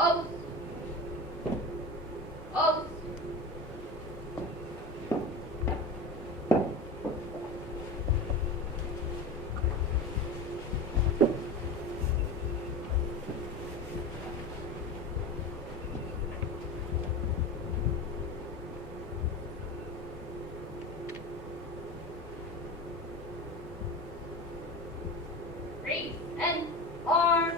Oath. Oath. Raise and arm.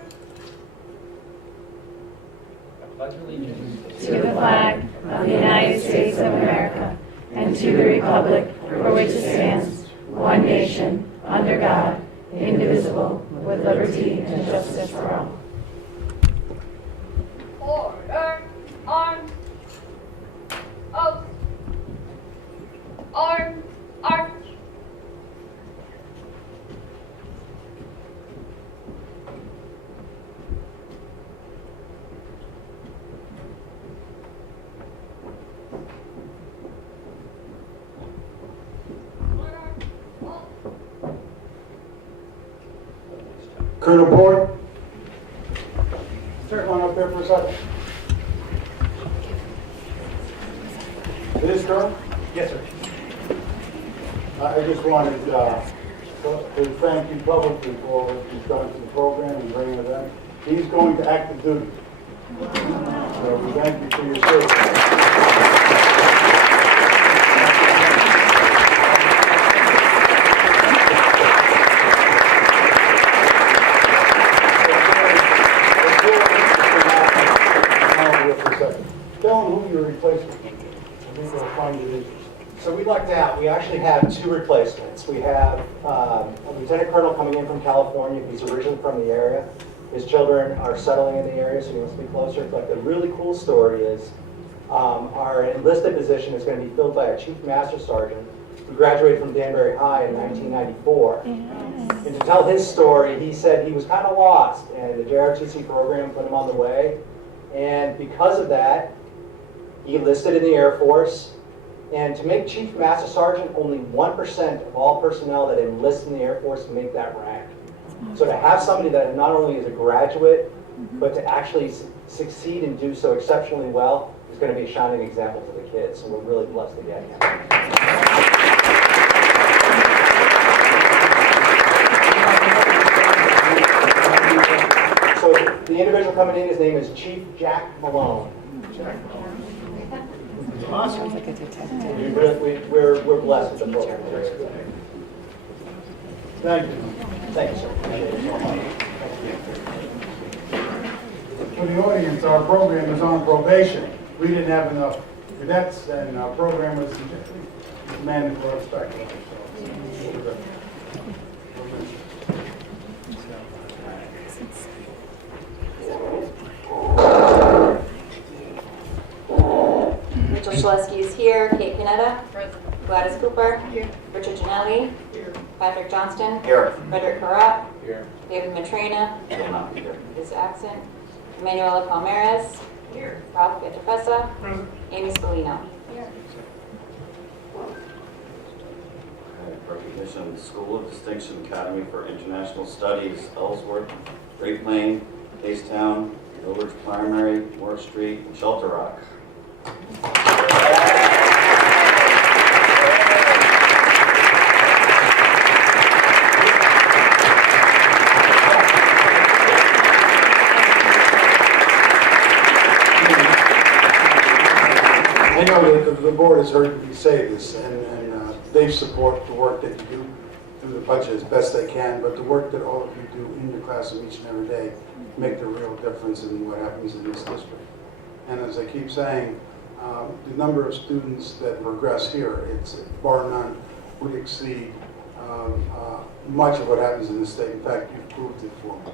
Pledge allegiance to the flag of the United States of America and to the republic for which it stands, one nation, under God, indivisible, with liberty and justice for all. Order. Arm. Oath. Arm. Arch. Colonel Board, come on up there for a second. It is Colonel? Yes, sir. I just wanted to thank you publicly for what you've done to the program and bringing it in. He's going to active duty. So we thank you for your service. Tell them who your replacement is. I think they'll find it interesting. So we lucked out. We actually have two replacements. We have a lieutenant colonel coming in from California. He's originally from the area. His children are settling in the area, so he wants to be closer. But the really cool story is our enlisted position is going to be filled by a chief master sergeant who graduated from Danbury High in 1994. And to tell his story, he said he was kind of lost, and the JROTC program put him on the way. And because of that, he enlisted in the Air Force. And to make Chief Master Sergeant, only 1% of all personnel that enlist in the Air Force make that rank. So to have somebody that not only is a graduate, but to actually succeed and do so exceptionally well is going to be a shining example to the kids. So we're really blessed to get him. So the individual coming in, his name is Chief Jack Malone. Awesome. We're blessed with the program. Thank you. Thank you, sir. Appreciate it so much. For the audience, our program is on probation. We didn't have enough cadets, and our program was demanded for us back then. So, Rachel Shaleski is here. Kate Pinetta. Gladys Cooper. Here. Richard Janelli. Here. Patrick Johnston. Here. Frederick Karat. Here. David Matrena Will not be here. is absent. Emanuela Palmeres. Here. Ralph Pietrafesa. Amy Spallino. Here. Recognition of the School of Distinction Academy for International Studies, Ellsworth, Great Plain, Casetown, Village Primary, Moore Street, and Shelter Rock. I know that the board has heard me say this, and they support the work that you do through the budget as best they can, but the work that all of you do in your classroom each and every day make the real difference in what happens in this district. And as I keep saying, the number of students that progress here, it's bar none, would exceed much of what happens in the state. In fact, you've proved it for me.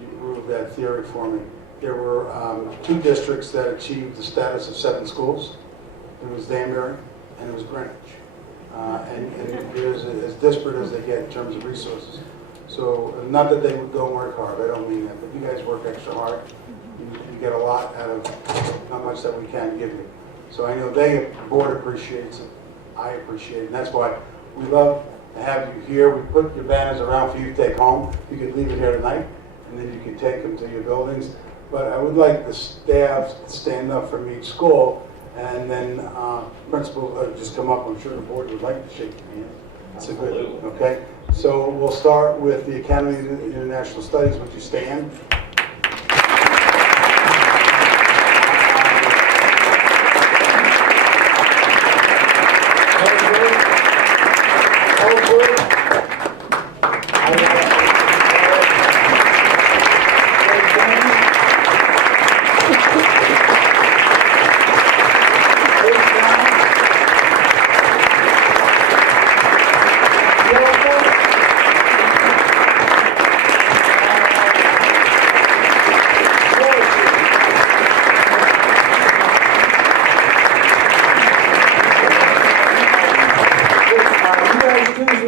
You proved that theory for me. There were 2 districts that achieved the status of 7 schools. It was Danbury and it was Greenwich. And it was as disparate as they get in terms of resources. So not that they would go and work hard, I don't mean that, but you guys work extra hard. You get a lot out of not much that we can give you. So I know the board appreciates it, I appreciate it, and that's why we love to have you here. We put your banners around for you to take home. You could leave it here tonight, and then you can take them to your buildings. but I would like the staff to stand up from each school, and then principal just come up. I'm sure the board would like to shake your hand. It's a good, Absolutely. okay? So we'll start with the Academy of International Studies. Would you stand?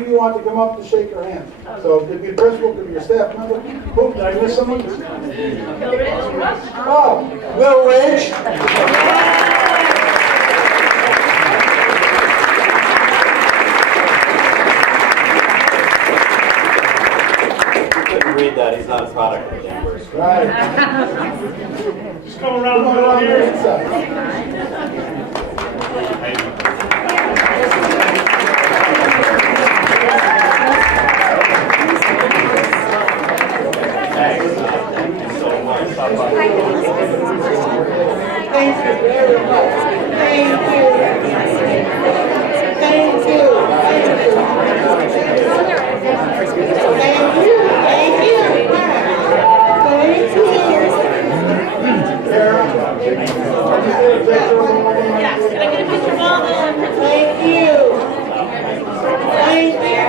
Want to come up to shake your hand. So it could be a principal, it could be your staff member. Who, did I miss someone? Oh, Will Ridge. You couldn't read that, he's not a product of Danvers. Right. Just come around Come the on middle here here. inside. Thank you very much. Thank you. Thank you. Thank you. Thank you. Thank you. Sarah. Yes, can I get a picture of all the... Thank you. Thank you.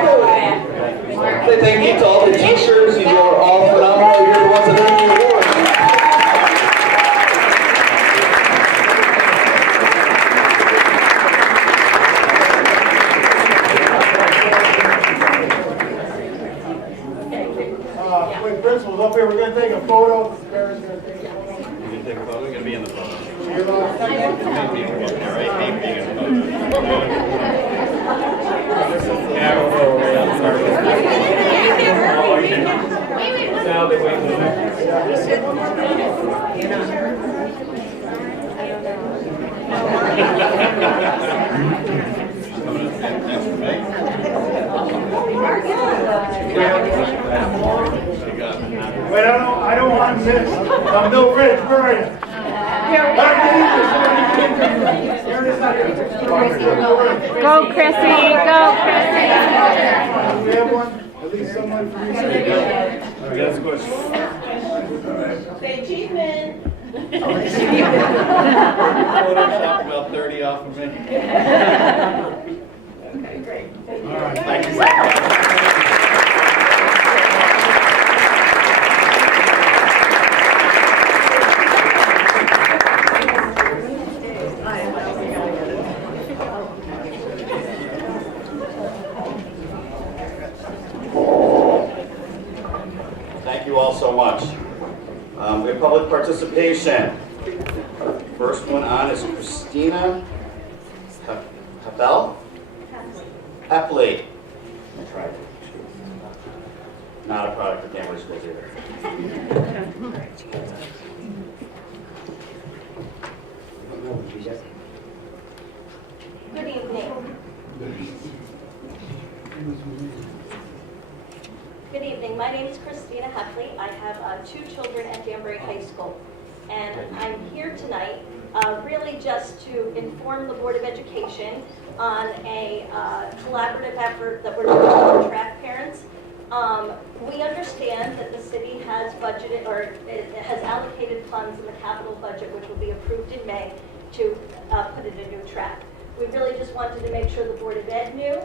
Say thank you to all the teachers. You are all phenomenal. You're the ones that earned the award. Wait, principal's up here. We're going to take a photo. Sarah's going to take a photo. You can take a photo, you're gonna be in the photo. Now they wait for the next. Wait, I don't want this. I'm Bill Ridge, where are you? Go, Chrissy, go, Chrissy. We have one? At least someone from each side. That's good. Say achievement. Photoshop about 30 off of me. Okay, great. All right, thank you so much. Thank you all so much. We have public participation. First one on is Christina Heffel? Heffley. Not a product of Danvers Schools either. Good evening. Good evening. My name is Christina Heffley. I have 2 children at Danbury High School. And I'm here tonight really just to inform the Board of Education on a collaborative effort that we're doing to attract parents. We understand that the city has budgeted, or it has allocated funds in the capital budget, which will be approved in May, to put in a new track. We really just wanted to make sure the Board of Ed knew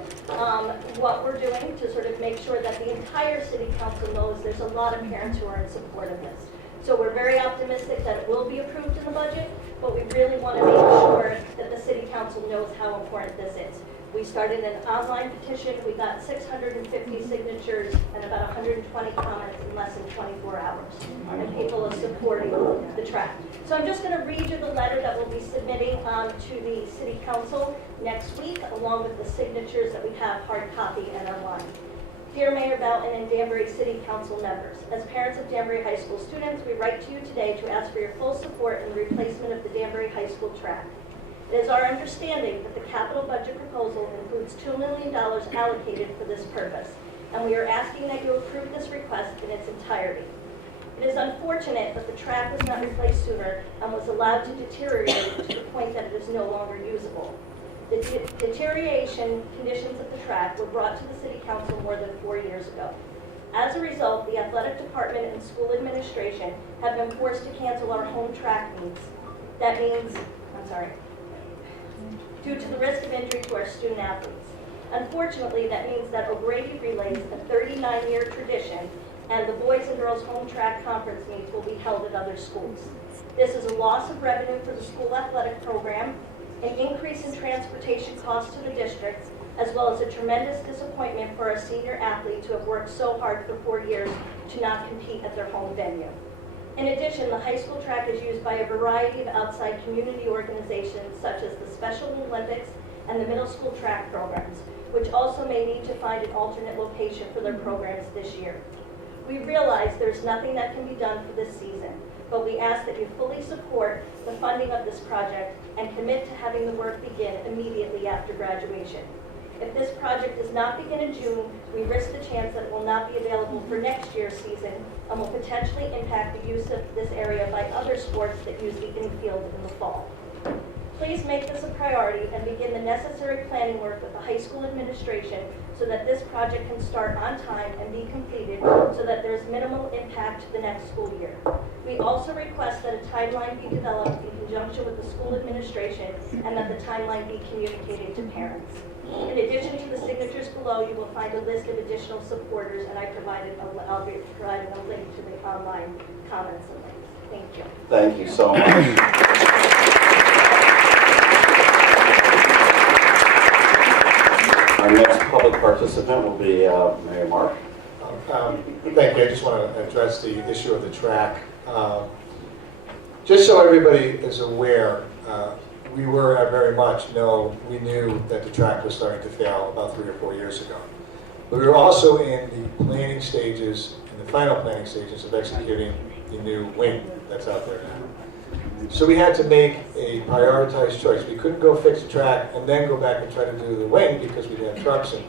what we're doing to sort of make sure that the entire City Council knows there's a lot of parents who are in support of this. So we're very optimistic that it will be approved in the budget, but we really want to make sure that the City Council knows how important this is. We started an online petition. We got 650 signatures and about 120 comments in less than 24 hours. And people are supporting the track. So I'm just going to read you the letter that we'll be submitting to the City Council next week, along with the signatures that we have hard copy and online. Dear Mayor Boughton and Danbury City Council members, as parents of Danbury High School students, we write to you today to ask for your full support in the replacement of the Danbury High School track. It is our understanding that the capital budget proposal includes $2 million allocated for this purpose, and we are asking that you approve this request in its entirety. It is unfortunate that the track was not replaced sooner and was allowed to deteriorate to the point that it is no longer usable. The deterioration conditions of the track were brought to the City Council more than 4 years ago. As a result, the athletic department and school administration have been forced to cancel our home track meets. Due to the risk of injury to our student athletes. Unfortunately, that means that O'Grady Relays, a 39-year tradition, and the boys and girls home track conference meets will be held at other schools. This is a loss of revenue for the school athletic program, an increase in transportation costs to the district, as well as a tremendous disappointment for our senior athletes who have worked so hard for 4 years to not compete at their home venue. In addition, the high school track is used by a variety of outside community organizations such as the Special Olympics and the middle school track programs, which also may need to find an alternate location for their programs this year. We realize there's nothing that can be done for this season, but we ask that you fully support the funding of this project and commit to having the work begin immediately after graduation. If this project does not begin in June, we risk the chance that it will not be available for next year's season and will potentially impact the use of this area by other sports that use the infield in the fall. Please make this a priority and begin the necessary planning work with the high school administration so that this project can start on time and be completed so that there is minimal impact to the next school year. We also request that a timeline be developed in conjunction with the school administration and that the timeline be communicated to parents. In addition to the signatures below, you will find a list of additional supporters, and I'll be providing a link to the online comments and links. Thank you. Thank you so much. Our next public participant will be Mayor Mark. Thank you. I just want to address the issue of the track. Just so everybody is aware, we knew that the track was starting to fail about 3 or 4 years ago. But we were also in the planning stages, in the final planning stages of executing the new wing that's out there now. So we had to make a prioritized choice. We couldn't go fix the track and then go back and try to do the wing because we'd have trucks and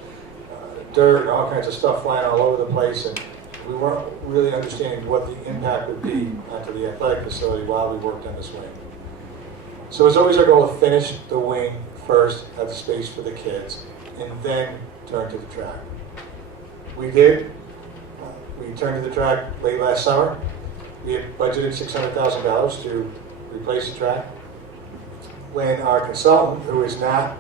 dirt and all kinds of stuff flying all over the place, and we weren't really understanding what the impact would be onto the athletic facility while we worked on this wing. So it was always our goal to finish the wing first, have the space for the kids, and then turn to the track. We did. We turned to the track late last summer. We had budgeted $600,000 to replace the track. When our consultant, who is not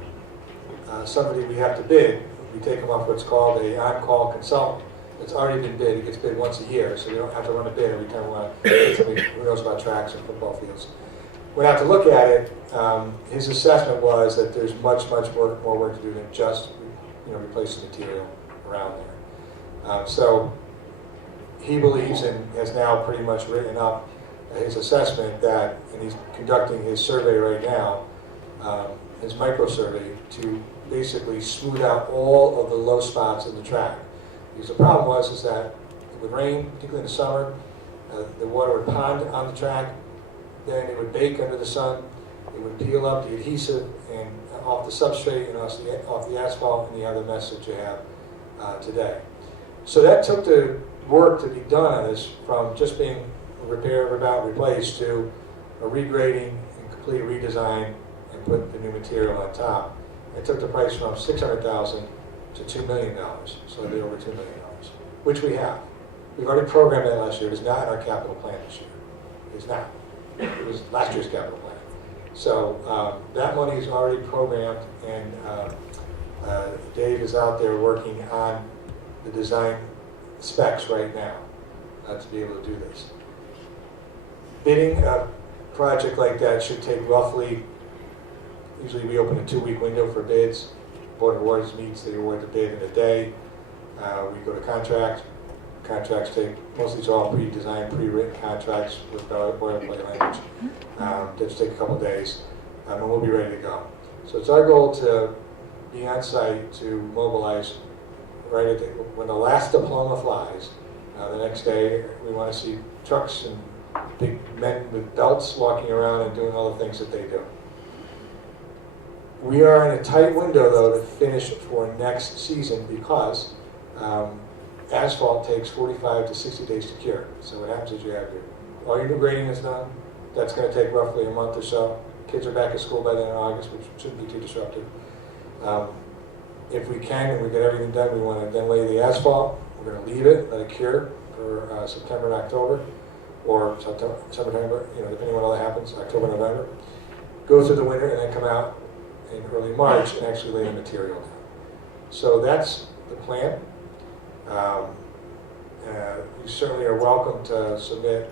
somebody we have to bid, we take him off what's called a on-call consultant. It's already been bid. It gets bid once a year, so we don't have to run a bid every time we want to get somebody who knows about tracks and football fields. Went out to look at it. His assessment was that there's much more work to do than just replace the material around there. So he believes and has now pretty much written up his assessment that, and he's conducting his survey right now, his micro survey, to basically smooth out all of the low spots in the track. Because the problem is that it would rain, particularly in the summer, the water would pond on the track, then it would bake under the sun, it would peel up the adhesive and off the substrate and off the asphalt and the other mess that you have today. So that took the work to be done on this from just being a repair, rip out, replace to a regrading and complete redesign and put the new material on top. It took the price from $600,000 to $2 million, so it'll be over $2 million, which we have. We've already programmed that last year. It is not in our capital plan this year. It's not. It was last year's capital plan. So that money is already programmed, and Dave is out there working on the design specs right now to be able to do this. Bidding a project like that should take roughly, usually we open a 2-week window for bids. Board of Awards meets, they award the bid in a day. We go to contract. Contracts take, most of these are all pre-designed, pre-written contracts with boilerplate language. They just take a couple days, and we'll be ready to go. So it's our goal to be on site to mobilize right at when the last diploma flies, the next day we want to see trucks and big men with belts walking around and doing all the things that they do. We are in a tight window, though, to finish for next season because asphalt takes 45 to 60 days to cure. So what happens is you have all your new grading is done. That's going to take roughly a month or so. Kids are back at school by then in August, which shouldn't be too disruptive. If we can and we get everything done, we want to then lay the asphalt. We're going to leave it, let it cure for September and October, or September, depending on what happens, October, November. Go through the winter and then come out in early March and actually lay the material down. So that's the plan. You certainly are welcome to submit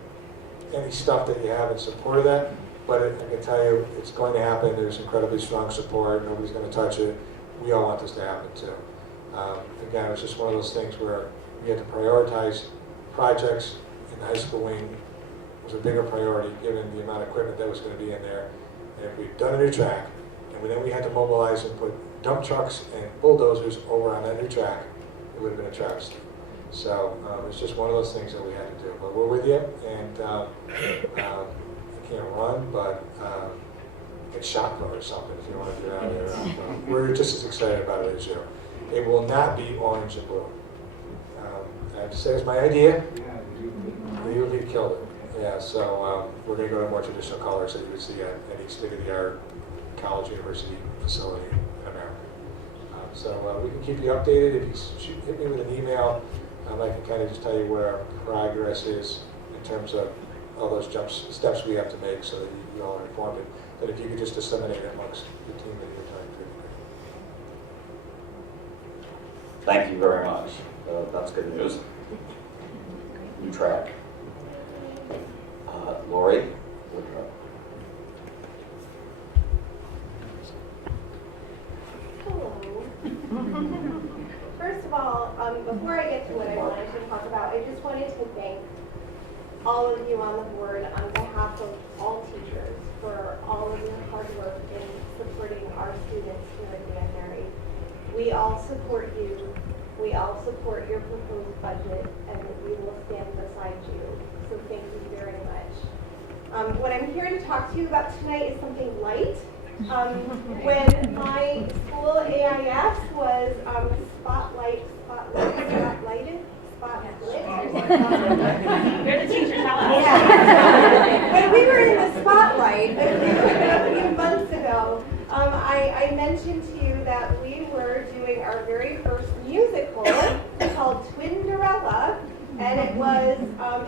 any stuff that you have in support of that, but I can tell you it's going to happen. There's incredibly strong support. Nobody's going to touch it. We all want this to happen too. Again, it was just one of those things where we had to prioritize projects in the high school wing. Was a bigger priority given the amount of equipment that was going to be in there. And if we'd done a new track, and then we had to mobilize and put dump trucks and bulldozers over on that new track, it would have been a travesty. So it's just one of those things that we had to do. But we're with you, and I can't run, but get shot put or something if you want to do that there. We're just as excited about it as you. It will not be orange and blue. I have to say it's my idea. We really killed it. Yeah, so we're going to go to more traditional colors that you would see at any state-of-the-art college, university facility in America. So we can keep you updated. If you hit me with an email, I can kind of just tell you where our progress is in terms of all those steps we have to make so that you all are informed. That if you could just disseminate it amongst the team that you're trying to. Thank you very much. That's good news. New track. Lori Woodruff. Hello. First of all, before I get to what I wanted to talk about, I just wanted to thank all of you on the board on behalf of all teachers for all of your hard work in supporting our students here at Dan Mary. We all support you. We all support your proposed budget, and we will stand beside you. So thank you very much. What I'm here to talk to you about tonight is something light. When my school AIS was spotlighted. You're the teacher, tell us. Yeah. When we were in the spotlight a few months ago, I mentioned to you that we were doing our very first musical called Twinderella, and it was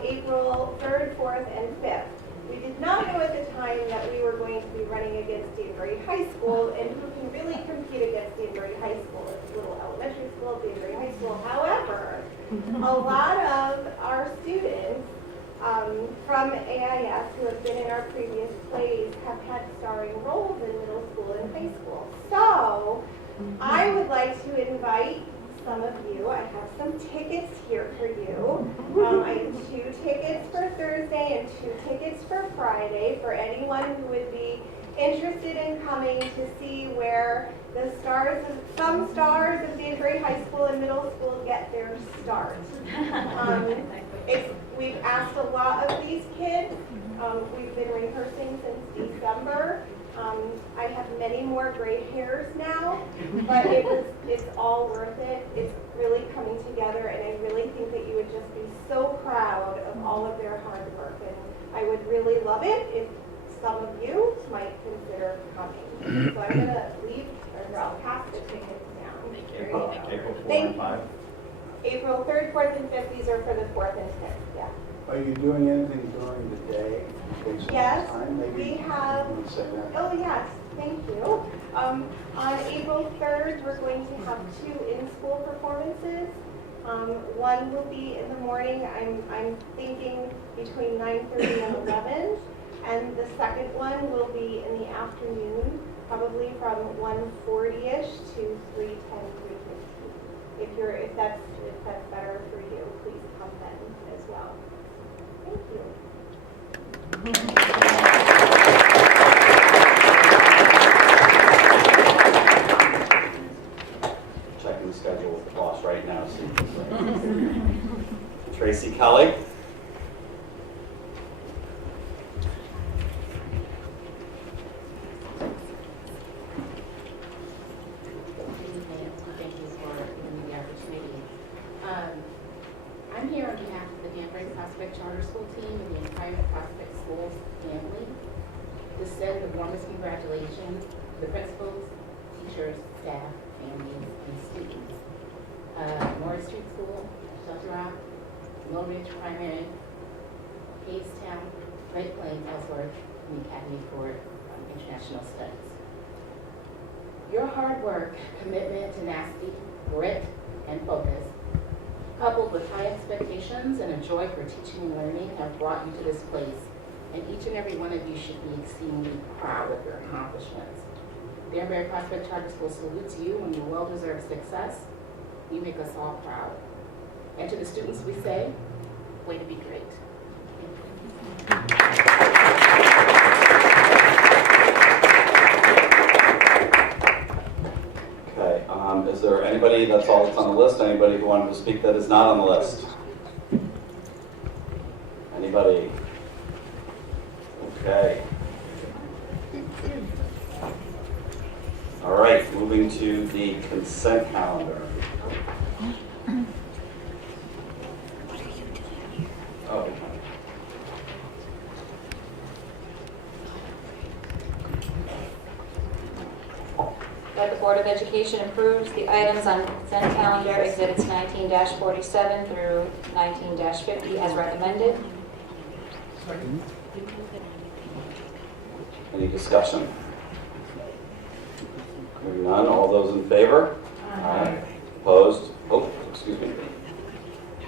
April 3rd, 4th, and 5th. We did not know at the time that we were going to be running against Danbury High School, and who can really compete against Danbury High School? It's a little elementary school, Danbury High School. However, a lot of our students from AIS who have been in our previous plays have had starring roles in middle school and high school. So I would like to invite some of you. I have some tickets here for you. I have 2 tickets for Thursday and 2 tickets for Friday for anyone who would be interested in coming to see where the some stars of Danbury High School and middle school get their start. We've asked a lot of these kids. We've been rehearsing since December. I have many more gray hairs now, but it's all worth it. It's really coming together, and I really think that you would just be so proud of all of their hard work. And I would really love it if some of you might consider coming. So I'm going to leave, or I'll pass the tickets down. There you go. April 4 Thank and 5. April 3rd, 4th, and 5th. These are for the 4th and 5th. Yeah. Are you doing anything during the day? Based on Yes, time? Maybe we have. you can say that. Oh yes, thank you. On April 3rd, we're going to have 2 in-school performances. One will be in the morning. I'm thinking between 9:30 and 11, and the second one will be in the afternoon, probably from 1:40ish to 3:10, 3:15. If that's better for you, please come then as well. Thank you. Checking the schedule with the boss right now, extend the warmest congratulations to the principals, teachers, staff, families, and students. Morris Street School, Shelter Rock, Mill Ridge Primary, Haystown, Red Plains, Ellsworth, and the Academy for International Studies. Your hard work, commitment, tenacity, grit, and focus, coupled with high expectations and a joy for teaching and learning, have brought you to this place, and each and every one of you should be exceedingly proud of your accomplishments. Danbury Prospect Charter School salutes you on your well-deserved success. You make us all proud. And to the students we say, way to be great. Okay, is there anybody, that's all that's on the list, anybody who wanted to speak that is not on the list? Anybody? Okay. All right, moving to the consent calendar. Oh. That the Board of Education approves the items on consent calendar, exhibits 19-47 through 19-50 as recommended. Any discussion? Hearing none, all those in favor? Aye. Opposed? Oh, excuse me.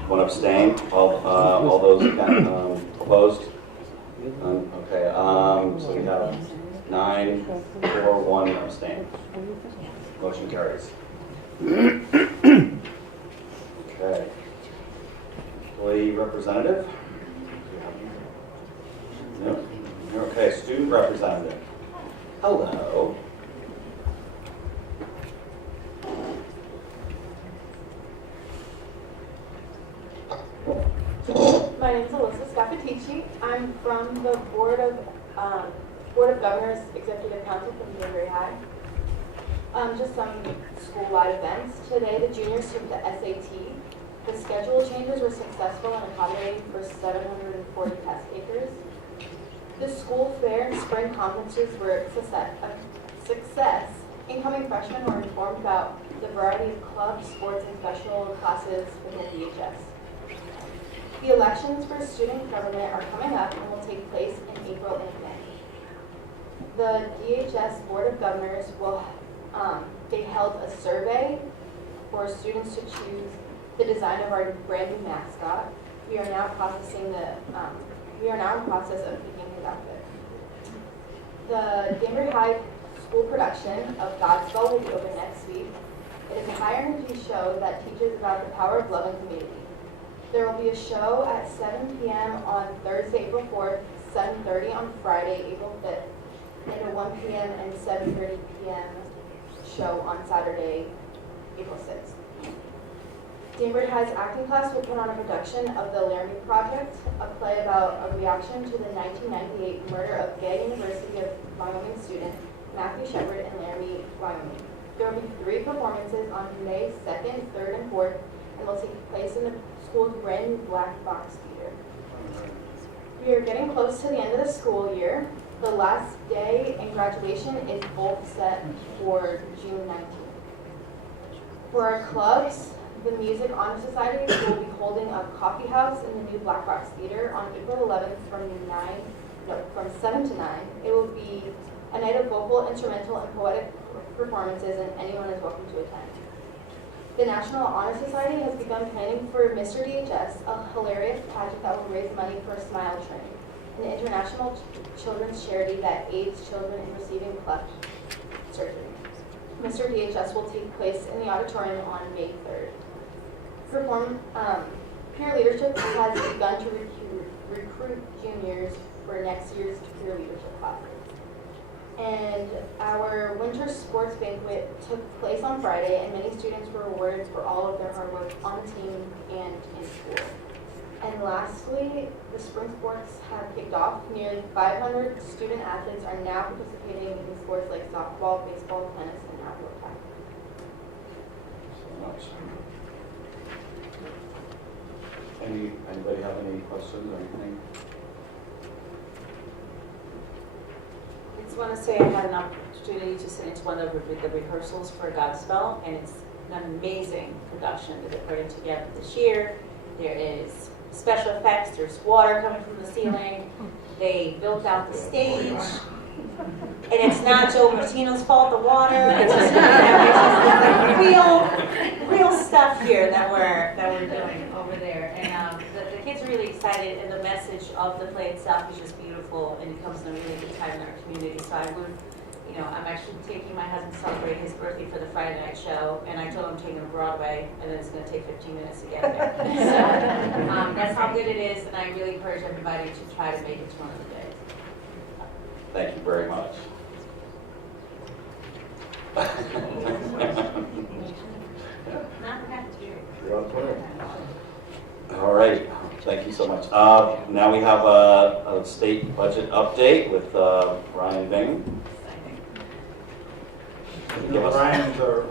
One abstain. All those opposed? None. Okay. So we have 9, 4, 1 abstain. Motion carries. Okay. Employee representative? No. Okay. Student representative. Hello. My name is Alyssa Scapitici. I'm from the Board of Governors Executive Council from Danbury High. Just some school-wide events. Today, the juniors took the SAT. The schedule changes were successful in accommodating for 740 test takers. The school fair and spring conferences were a success. Incoming freshmen were informed about the variety of clubs, sports, and special classes within DHS. The elections for student government are coming up and will take place in April and May. The DHS Board of Governors they held a survey for students to choose the design of our brand new mascot. We are now in process of being conducted. The Danbury High School production of Godspell will be open next week. It is a high-energy show that teaches about the power of love and community. There will be a show at 7 p.m. on Thursday, April 4th, 7:30 on Friday, April 5th, and a 1 p.m. and 7:30 p.m. show on Saturday, April 6th. Danbury High's acting class will put on a production of The Laramie Project, a play about a reaction to the 1998 murder of Gay University of Wyoming student Matthew Shepard in Laramie, Wyoming. There will be 3 performances on May 2nd, 3rd, and 4th, and will take place in the school's brand new black box theater. We are getting close to the end of the school year. The last day in graduation is both set for June 19th. For our clubs, the Music Honor Society will be holding a coffee house in the new Black Box Theater on April 11th from 7 to 9. It will be a night of vocal, instrumental, and poetic performances, and anyone is welcome to attend. The National Honor Society has begun planning for Mr. DHS, a hilarious pageant that will raise money for Smile Train, an international children's charity that aids children in receiving cleft surgery. Mr. DHS will take place in the auditorium on May 3rd. Peer leadership has begun to recruit juniors for next year's peer leadership classes. And our winter sports banquet took place on Friday, and many students were rewarded for all of their hard work on the team and in school. And lastly, the spring sports have kicked off. Nearly 500 student athletes are now participating in sports like softball, baseball, tennis, and outdoor track. So much. Anybody have any questions or anything? It's just want to say I had an opportunity to sit into one of the rehearsals for Godspell, and it's an amazing production that they're putting together this year. There is special effects, there's water coming from the ceiling, they built out the stage, and it's not Joe Martino's fault, the water, it's just real stuff here that we're doing over there. And the kids are really excited, and the message of the play itself is just beautiful, and it comes in a really good time in our community. So I would, I'm actually taking my husband to celebrate his birthday for the Friday night show, and I told him I'm taking him to Broadway, and then it's going to take 15 minutes to get there. So that's how good it is, and I really encourage everybody to try to make it to one of the days. Thank you very much. All right, thank you so much. Now we have a state budget update with Ryan Bingham. Ryan's our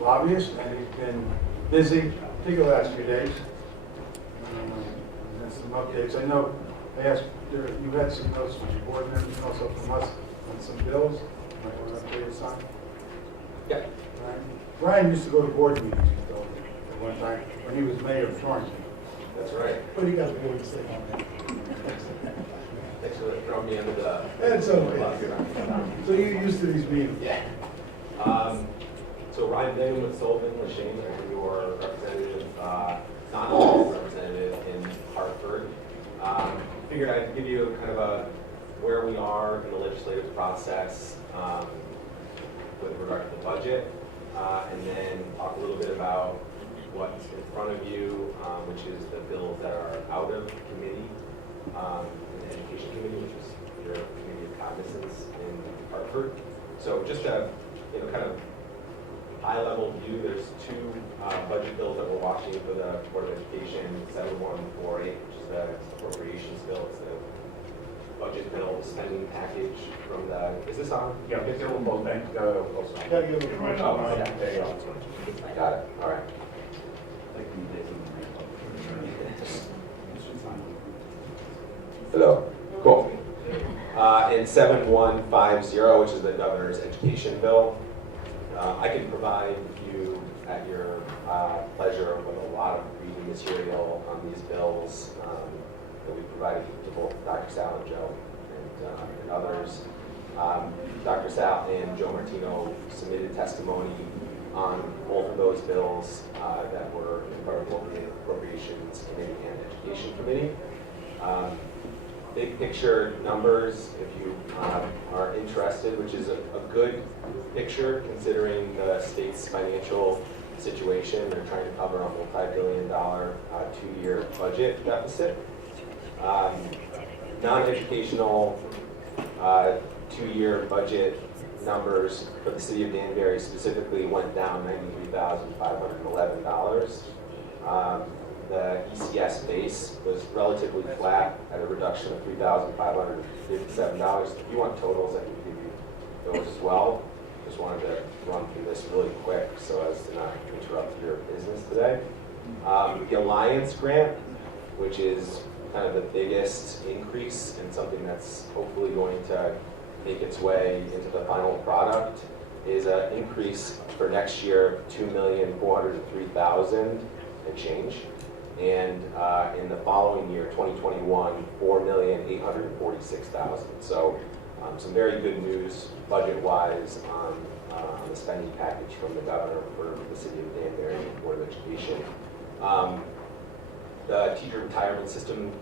lobbyist, and he's been busy, particularly the last few days. And some updates. I know I asked, you had some notes from the board members and also from us on some bills. Might want to update us on. Yeah. Ryan used to go to board meetings at one time when he was mayor of Torrington. That's right. What do you got more to say on that? Thanks for throwing me under the... That's okay. So you're used to these meetings? Yeah. So Ryan Bingham with Sullivan Lashane, your representative, non-elected representative in Hartford. Figured I'd give you kind of a where we are in the legislative process with regard to the budget, and then talk a little bit about what's in front of you, which is the bills that are out of committee, in the Education Committee, which is your committee of cognizance in Hartford. So just a kind of high-level view, there's two budget bills that we're watching for the Board of Education, 7148, which is the appropriations bill. It's the budget bill, the spending package from the, is this on? Yeah, get there with both banks. Got it, all right. Hello. Cool. And 7150, which is the governor's education bill. I can provide you at your pleasure with a lot of reading material on these bills that we provided to both Dr. Sal and Joe and others. Dr. Sal and Joe Martino submitted testimony on both of those bills that were in front of both the Appropriations Committee and Education Committee. Big picture numbers, if you are interested, which is a good picture considering the state's financial situation. They're trying to cover a multi-billion-dollar two-year budget deficit. Non-educational two-year budget numbers for the city of Danbury specifically went down $93,511. The ECS base was relatively flat at a reduction of $3,557. If you want totals, I can give you those as well. Just wanted to run through this really quick so as to not interrupt your business today. The Alliance grant, which is kind of the biggest increase and something that's hopefully going to make its way into the final product, is an increase for next year, $2,403,000 and change. And in the following year, 2021, $4,846,000. So some very good news budget-wise on the spending package from the governor for the city of Danbury Board of Education. The teacher retirement system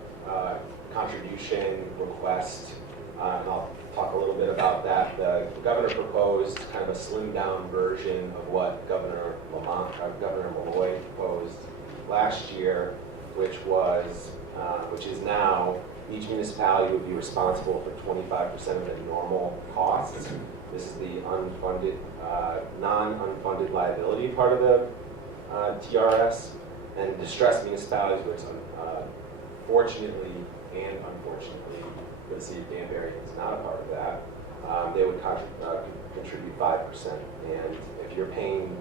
contribution request, and I'll talk a little bit about that. The governor proposed kind of a slimmed-down version of what Governor Malloy proposed last year, which is now each municipality would be responsible for 25% of their normal costs. This is the unfunded, non-unfunded liability part of the TRS, and distressed municipalities, which fortunately and unfortunately for the city of Danbury is not a part of that, they would contribute 5%. And if you're paying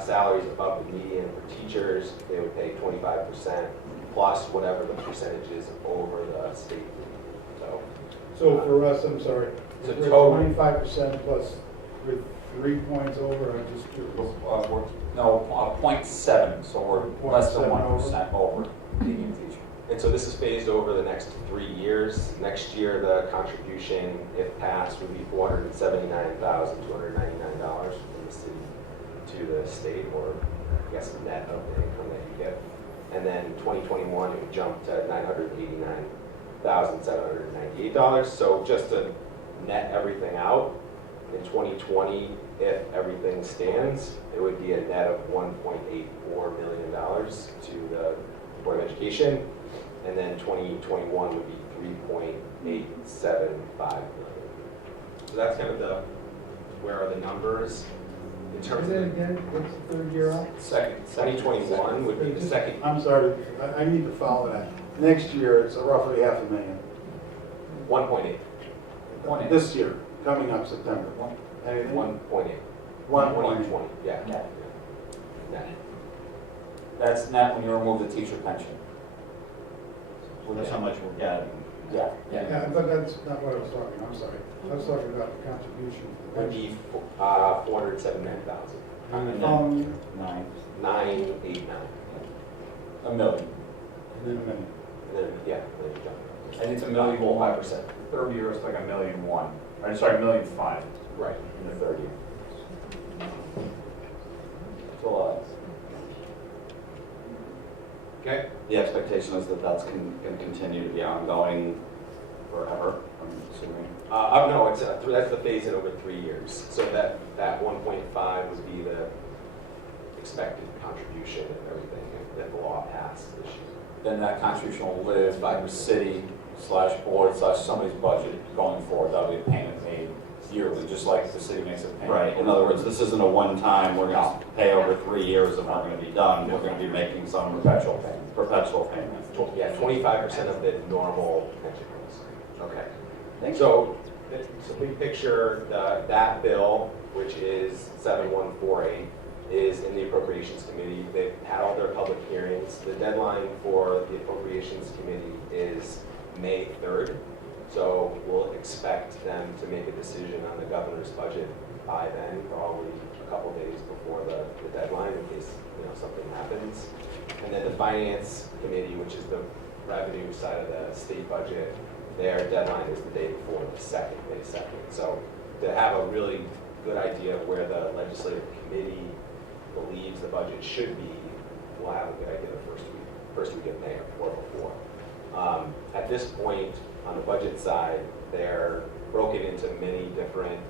salaries above the median for teachers, they would pay 25% plus whatever the percentage is over the state. So for us, I'm sorry, So We're total, 25% plus with 3 points over, I'm just curious. no, 0.7, so we're less than 1% over median teacher. And so this is phased over the next 3 years. Next year, the contribution, if passed, would be $479,299 from the city to the state, or I guess the net of the income that you get. And then 2021, it would jump to $989,798. So just to net everything out, in 2020, if everything stands, it would be a net of $1.84 million to the Board of Education. And then 2021 would be $3.875 million. So that's kind of the, where are the numbers in terms Say of that again, what's the third year out? Second. 2021 would be the second. I'm sorry, I need to follow that. Next year, it's roughly $500,000. 1.8. This year, coming up September. 1.8. 1.8. 2020, yeah. Net. Net. That's net when you remove the teacher pension. That's how much we're getting. Yeah. Yeah, but that's not what I was talking, I'm sorry. I was talking about the contribution. Would be 479,000. And the following year? 989. $1 million. And then $1 million. And then, yeah, then you jump. And it's $1 million. 5%. Third year is like $1.1 million. I'm sorry, $1.5 million. Right. In the third year. That's a lot. Okay. The expectation is that that's going to continue to be ongoing forever, I'm assuming. No, it's that's the phase in over 3 years. So that 1.5 would be the expected contribution and everything if the law passed this year. Then that contribution will live by the city / board / somebody's budget going forward. That'll be a payment made yearly, just like the city makes a payment. Right, in other words, this isn't a one-time, we're going to pay over 3 years and we're going to be done. We're going to be making some perpetual payment. Yeah, 25% of the normal pension cost. Okay. So big picture, that bill, which is 7148, is in the Appropriations Committee. They've had all their public hearings. The deadline for the Appropriations Committee is May 3rd. So we'll expect them to make a decision on the governor's budget by then, probably a couple days before the deadline in case something happens. And then the Finance Committee, which is the revenue side of the state budget, their deadline is the day before the 2nd, May 2nd. So to have a really good idea of where the legislative committee believes the budget should be, we'll have a good idea the first week of May or before. At this point, on the budget side, they're broken into many different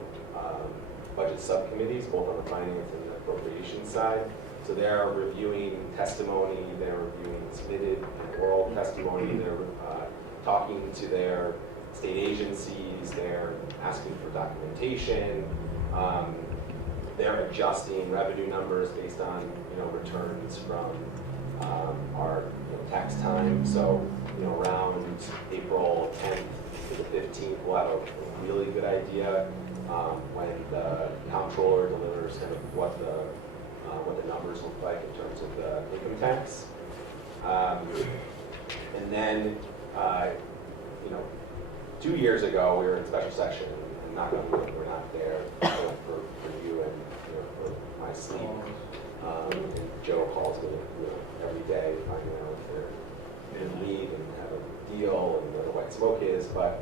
budget subcommittees, both on the finance and the appropriations side. So they're reviewing testimony, they're reviewing submitted and oral testimony, they're talking to their state agencies, they're asking for documentation, they're adjusting revenue numbers based on returns from our tax time. So around April 10th to the 15th, we'll have a really good idea when the comptroller delivers kind of what the numbers look like in terms of the income tax. And then 2 years ago we were in special session, and not that we're not there for you and for my sleep. And Joe calls me every day finding out if they're in leave and have a deal and where the white smoke is, but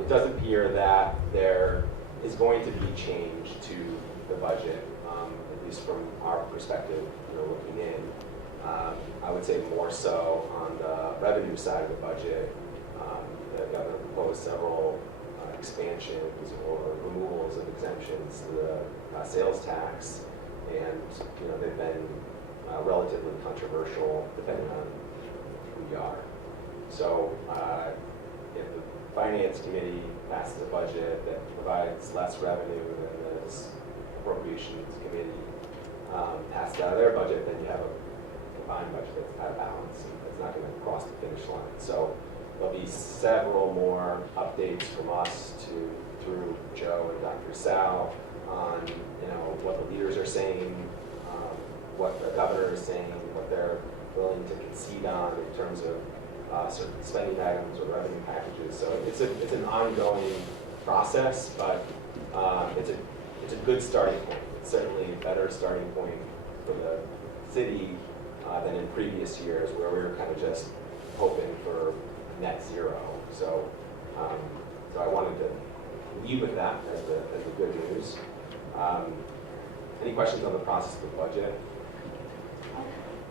it does appear that there is going to be change to the budget, at least from our perspective, looking in. I would say more so on the revenue side of the budget. The governor proposed several expansions or removals of exemptions to the sales tax, and they've been relatively controversial depending on who you are. So if the Finance Committee passes a budget that provides less revenue than this Appropriations Committee passes out of their budget, then you have a combined budget that's out of balance and it's not going to cross the finish line. So there'll be several more updates from us through Joe and Dr. Sal on what the leaders are saying, what the governor is saying, what they're willing to concede on in terms of certain spending items or revenue packages. So it's an ongoing process, but it's a good starting point. It's certainly a better starting point for the city than in previous years where we were kind of just hoping for net zero. So, so I wanted to leave with that as the good news. Any questions on the process of the budget?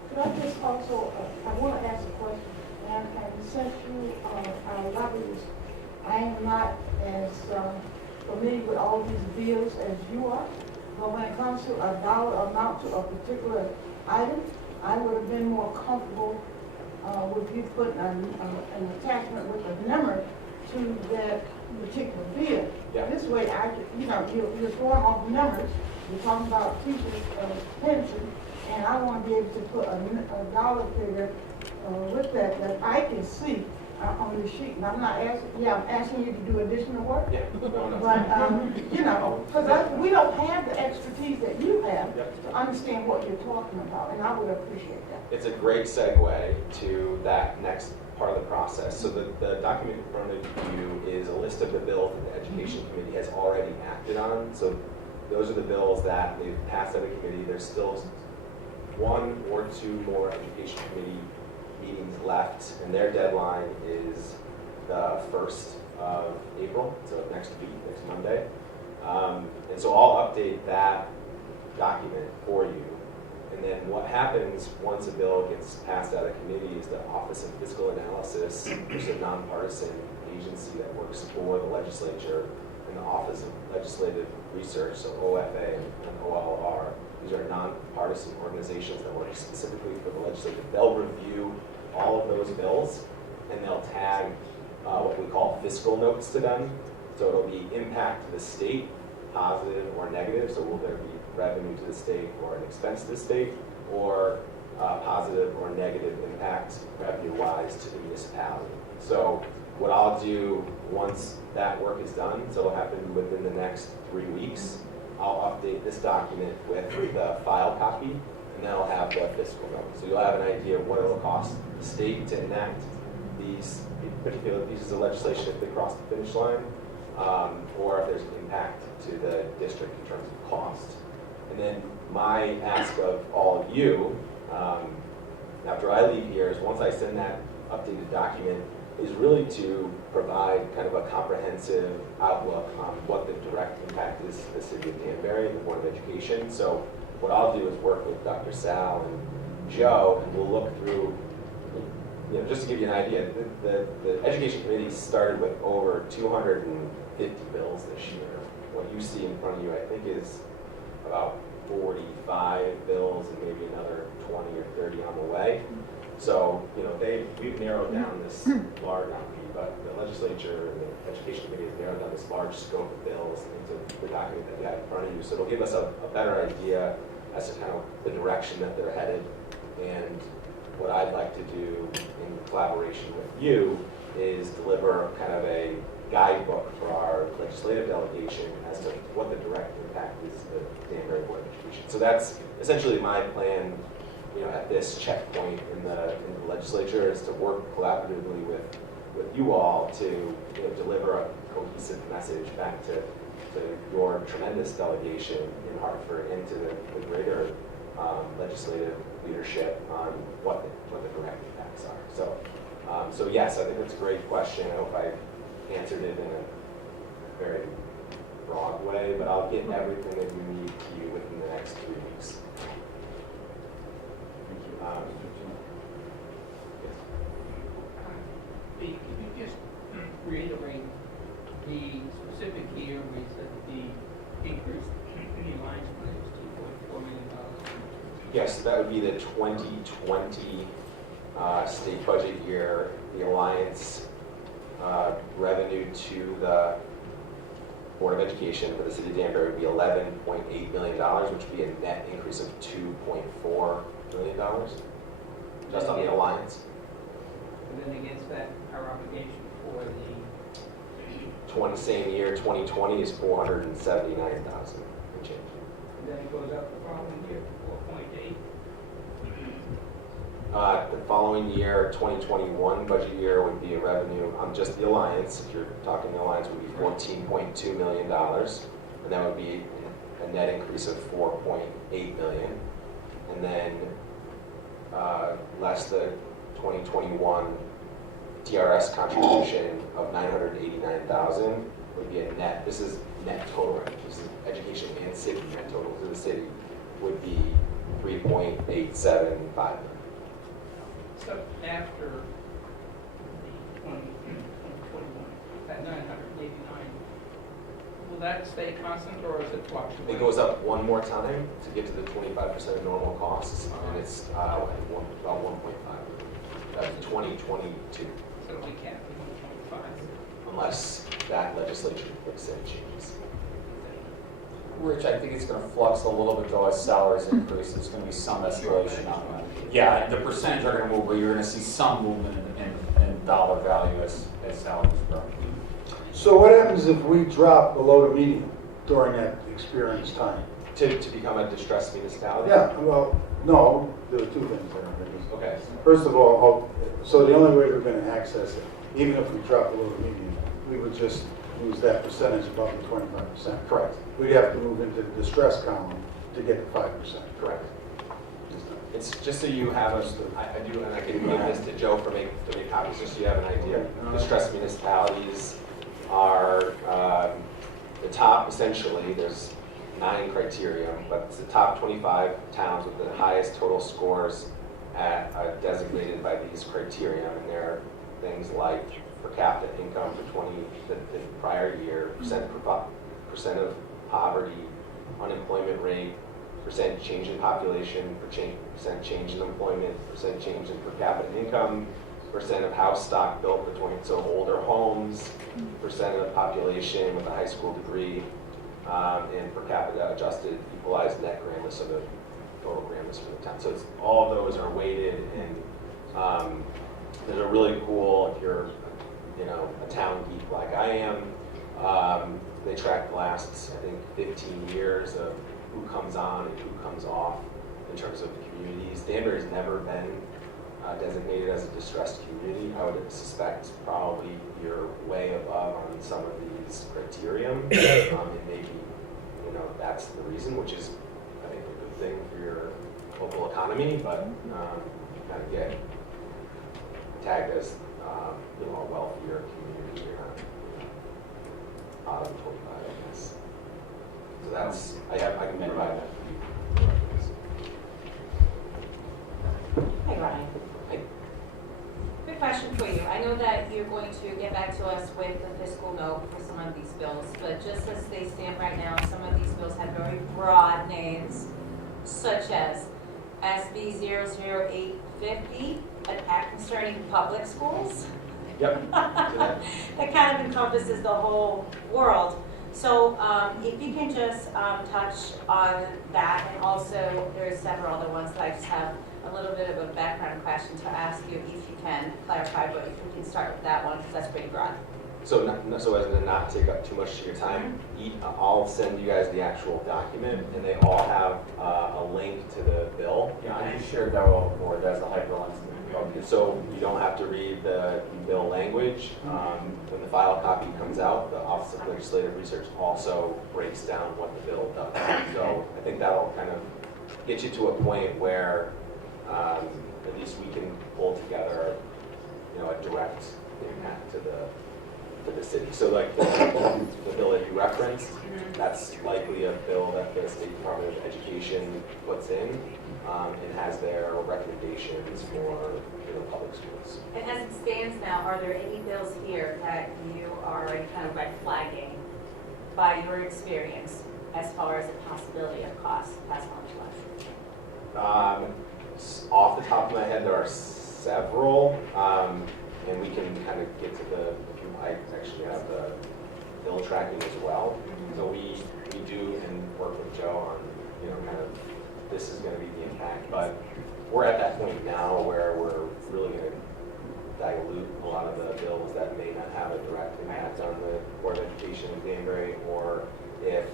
Could I just also, I want to ask a question, and since you are lobbyists, I am not as familiar with all these bills as you are, but when it comes to a dollar amount to a particular item, I would have been more comfortable with you putting an attachment with a number to that particular bill. Yeah. This way, you're throwing off numbers, you're talking about teachers' pension, and I want to be able to put a dollar figure with that I can see on the sheet. And I'm not asking, I'm asking you to do additional work. Yeah. But, because we don't have the expertise that you have to understand what you're talking about, and I would appreciate that. It's a great segue to that next part of the process. So the document in front of you is a list of the bills that the Education Committee has already acted on. So those are the bills that they've passed out of committee. There's still one or two more Education Committee meetings left, and their deadline is the 1st of April, so next week, next Monday. And so I'll update that document for you. And then what happens once a bill gets passed out of committee is the Office of Fiscal Analysis, which is a nonpartisan agency that works for the legislature, and the Office of Legislative Research, so OFA and OLR. These are nonpartisan organizations that work specifically for the legislature. They'll review all of those bills, and they'll tag what we call fiscal notes to them. So it'll be impact to the state, positive or negative. So will there be revenue to the state or an expense to the state, or positive or negative impact revenue-wise to the municipality. So what I'll do once that work is done, so it'll happen within the next 3 weeks, I'll update this document with the file copy, and then I'll have the fiscal note. So you'll have an idea of what it'll cost the state to enact these particular pieces of legislation if they cross the finish line, or if there's an impact to the district in terms of cost. And then my ask of all of you, after I leave here, is once I send that updated document, is really to provide kind of a comprehensive outlook on what the direct impact is to the city of Danbury and the Board of Education. So what I'll do is work with Dr. Sal and Joe, and we'll look through, just to give you an idea, the Education Committee started with over 250 bills this year. What you see in front of you, I think, is about 45 bills and maybe another 20 or 30 on the way. So, we've narrowed down this large, not me, but the legislature and the Education Committee has narrowed down this large scope of bills into the document that you have in front of you. So it'll give us a better idea as to kind of the direction that they're headed. And what I'd like to do in collaboration with you is deliver kind of a guidebook for our legislative delegation as to what the direct impact is to the Danbury Board of Education. So that's essentially my plan, at this checkpoint in the legislature, is to work collaboratively with you all to deliver a cohesive message back to your tremendous delegation in Hartford and to the greater legislative leadership on what the direct impacts are. So yes, I think that's a great question. I hope I answered it in a very broad way, but I'll get everything that you need to you within the next 3 weeks. Can you just reiterate the specific year we said the increase in the alliance money was $2.4 million? Yes, that would be the 2020 state budget year. The alliance revenue to the Board of Education for the city of Danbury would be $11.8 million, which would be a net increase of $2.4 million, just on the alliance. And then against that, our obligation for the Same year, 2020 is $479,000 and change. and then it goes up the following year to 4.8. The following year, 2021 budget year, would be a revenue on just the Alliance, if you're talking the Alliance, would be $14.2 million. And that would be a net increase of $4.8 million. And then less the 2021 TRS contribution of $989,000 would be a net, this is net total, right? This is education and city net total to the city, would be $3.875 million. So after the 2021, that 989, will that stay constant or is it fluctuating? It goes up one more time to get to the 25% of normal costs, and it's about 1.5. That's 2022. So we can't do 1.5. Unless that legislature makes any changes. Rich, I think it's gonna flux a little bit though as salaries increase, there's gonna be some escalation on that. Yeah, the percentage are gonna move, but you're gonna see some movement in dollar value as salaries grow. So what happens if we drop below the median during that experience time? To become a distressed municipality? Yeah, well, no, there are two things there. Okay. First of all, so the only way we're going to access it, even if we drop below the median, we would just lose that percentage above the 25%. Correct. We'd have to move into the distress column to get the 5%. Correct. It's just so you have I do, and I can give this to Joe to make copies, just so you have an idea. Distressed municipalities are the top, essentially, there's 9 criteria, but it's the top 25 towns with the highest total scores designated by these criteria. And there are things like per capita income for the prior year, percent of poverty, unemployment rate, percent change in population, percent change in employment, percent change in per capita income, percent of house stock built between, so older homes, percent of the population with a high school degree, and per capita adjusted equalized net grand list, so the total grand list for the town. So it's, all of those are weighted, and there's a really cool, if you're a town geek like I am, they track the last, I think, 15 years of who comes on and who comes off in terms of communities. Danbury's never been designated as a distressed community. I would suspect probably you're way above on some of these criteria, and maybe that's the reason, which is I think a good thing for your local economy, but you kind of get tagged as a wealthier community. You're not out of 25, I guess. So that's I can provide that for you. Hi, Ryan. Hi. Quick question for you. I know that you're going to get back to us with the fiscal note for some of these bills, but just as they stand right now, some of these bills have very broad names, such as SB 00850, an act concerning public schools. Yep. That kind of encompasses the whole world. So if you can just touch on that, and also there's several other ones that I just have a little bit of a background question to ask you, if you can clarify, but if we can start with that one, because that's pretty broad. So so as to not take up too much of your time, I'll send you guys the actual document, and they all have a link to the bill. Yeah, I just shared that with the board as a hyperlink. So you don't have to read the bill language. When the file copy comes out, the Office of Legislative Research also breaks down what the bill does. So I think that'll kind of get you to a point where at least we can pull together, a direct impact to the city. So like the bill that you referenced, that's likely a bill that the State Department of Education puts in and has their recommendations for public schools. And as it stands now, are there any bills here that you are kind of red flagging by your experience as far as the possibility of cost passed on to us? Off the top of my head, there are several, and we can kind of get to I actually have the bill tracking as well. So we do and work with Joe on, kind of this is going to be the impact, but we're at that point now where we're really going to dilute a lot of the bills that may not have a direct impact on the Board of Education in Danbury, or if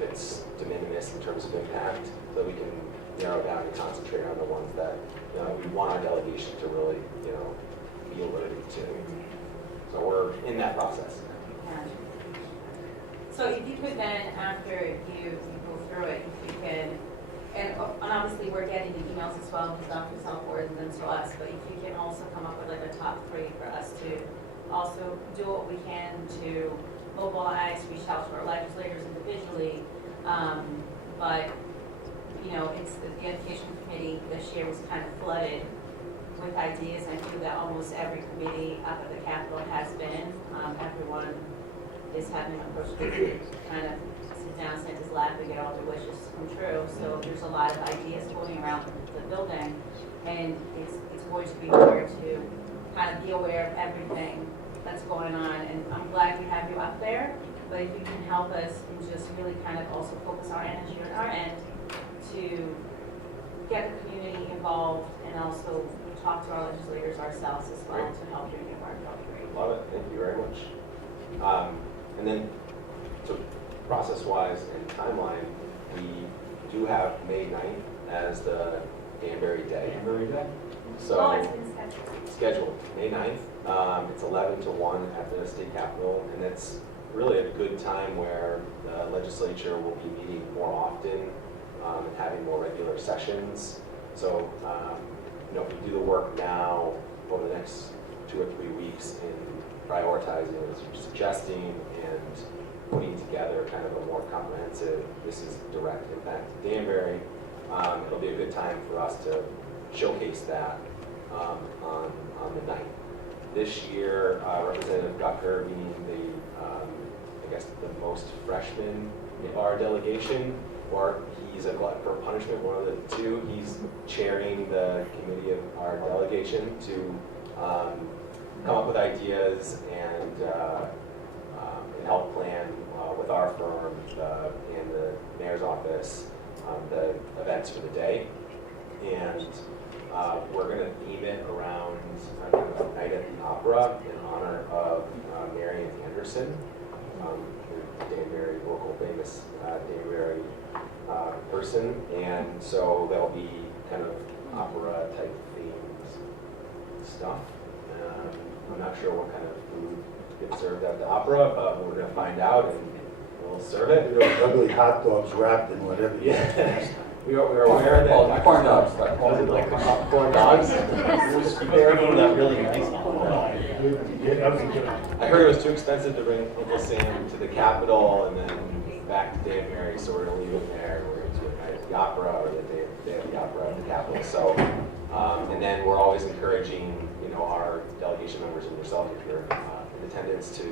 it's de minimis in terms of impact, so we can narrow down and concentrate on the ones that we want our delegation to really, be alerted to. So we're in that process. Yeah. So if you could then, after you go through it, if you can, and obviously we're getting the emails as well, because Dr. South forwards them to us, but if you can also come up with like a top 3 for us to also do what we can to mobilize, reach out to our legislators individually, but it's the education committee this year was kind of flooded with ideas. I feel that almost every committee up at the Capitol has been. Everyone is having a push to kind of sit down, Santa's lap, and get all their wishes come true. So there's a lot of ideas floating around the building, and it's going to be hard to kind of be aware of everything that's going on. And I'm glad we have you up there, but if you can help us and just really kind of also focus our energy on our end to get the community involved and also talk to our legislators ourselves as well to help bring it work out great. Love it. Thank you very much. And then, so process-wise and timeline, we do have May 9th as the Danbury Day. Danbury Day. So it's been scheduled. Scheduled, May 9th. It's 11 to 1 at the state capitol, and it's really a good time where the legislature will be meeting more often and having more regular sessions. So, if we do the work now over the next 2 or 3 weeks in prioritizing, as you're suggesting, and putting together kind of a more comprehensive, this is direct impact to Danbury, it'll be a good time for us to showcase that on the 9th. This year, Representative Gucker, being the most freshmen in our delegation, or he's a glutton for punishment, one of the two. He's chairing the committee of our delegation to come up with ideas and help plan with our firm and the mayor's office the events for the day. And we're going to theme it around kind of a night at the opera in honor of Marian Anderson, the Danbury local famous Danbury person. And so there'll be kind of opera type themed stuff. I'm not sure what kind of food gets served at the opera, but we're going to find out and we'll serve it. Those ugly hot dogs wrapped in whatever. Yeah. We are aware that corn dogs. Was it like popcorn dogs? It was very that really nice. I heard it was too expensive to bring Uncle Sam to the Capitol and then back to Danbury, so we're going to leave it there. We're going to do a night at the opera or the day at the opera at the Capitol. So, and then we're always encouraging, our delegation members and yourself, if you're in attendance, to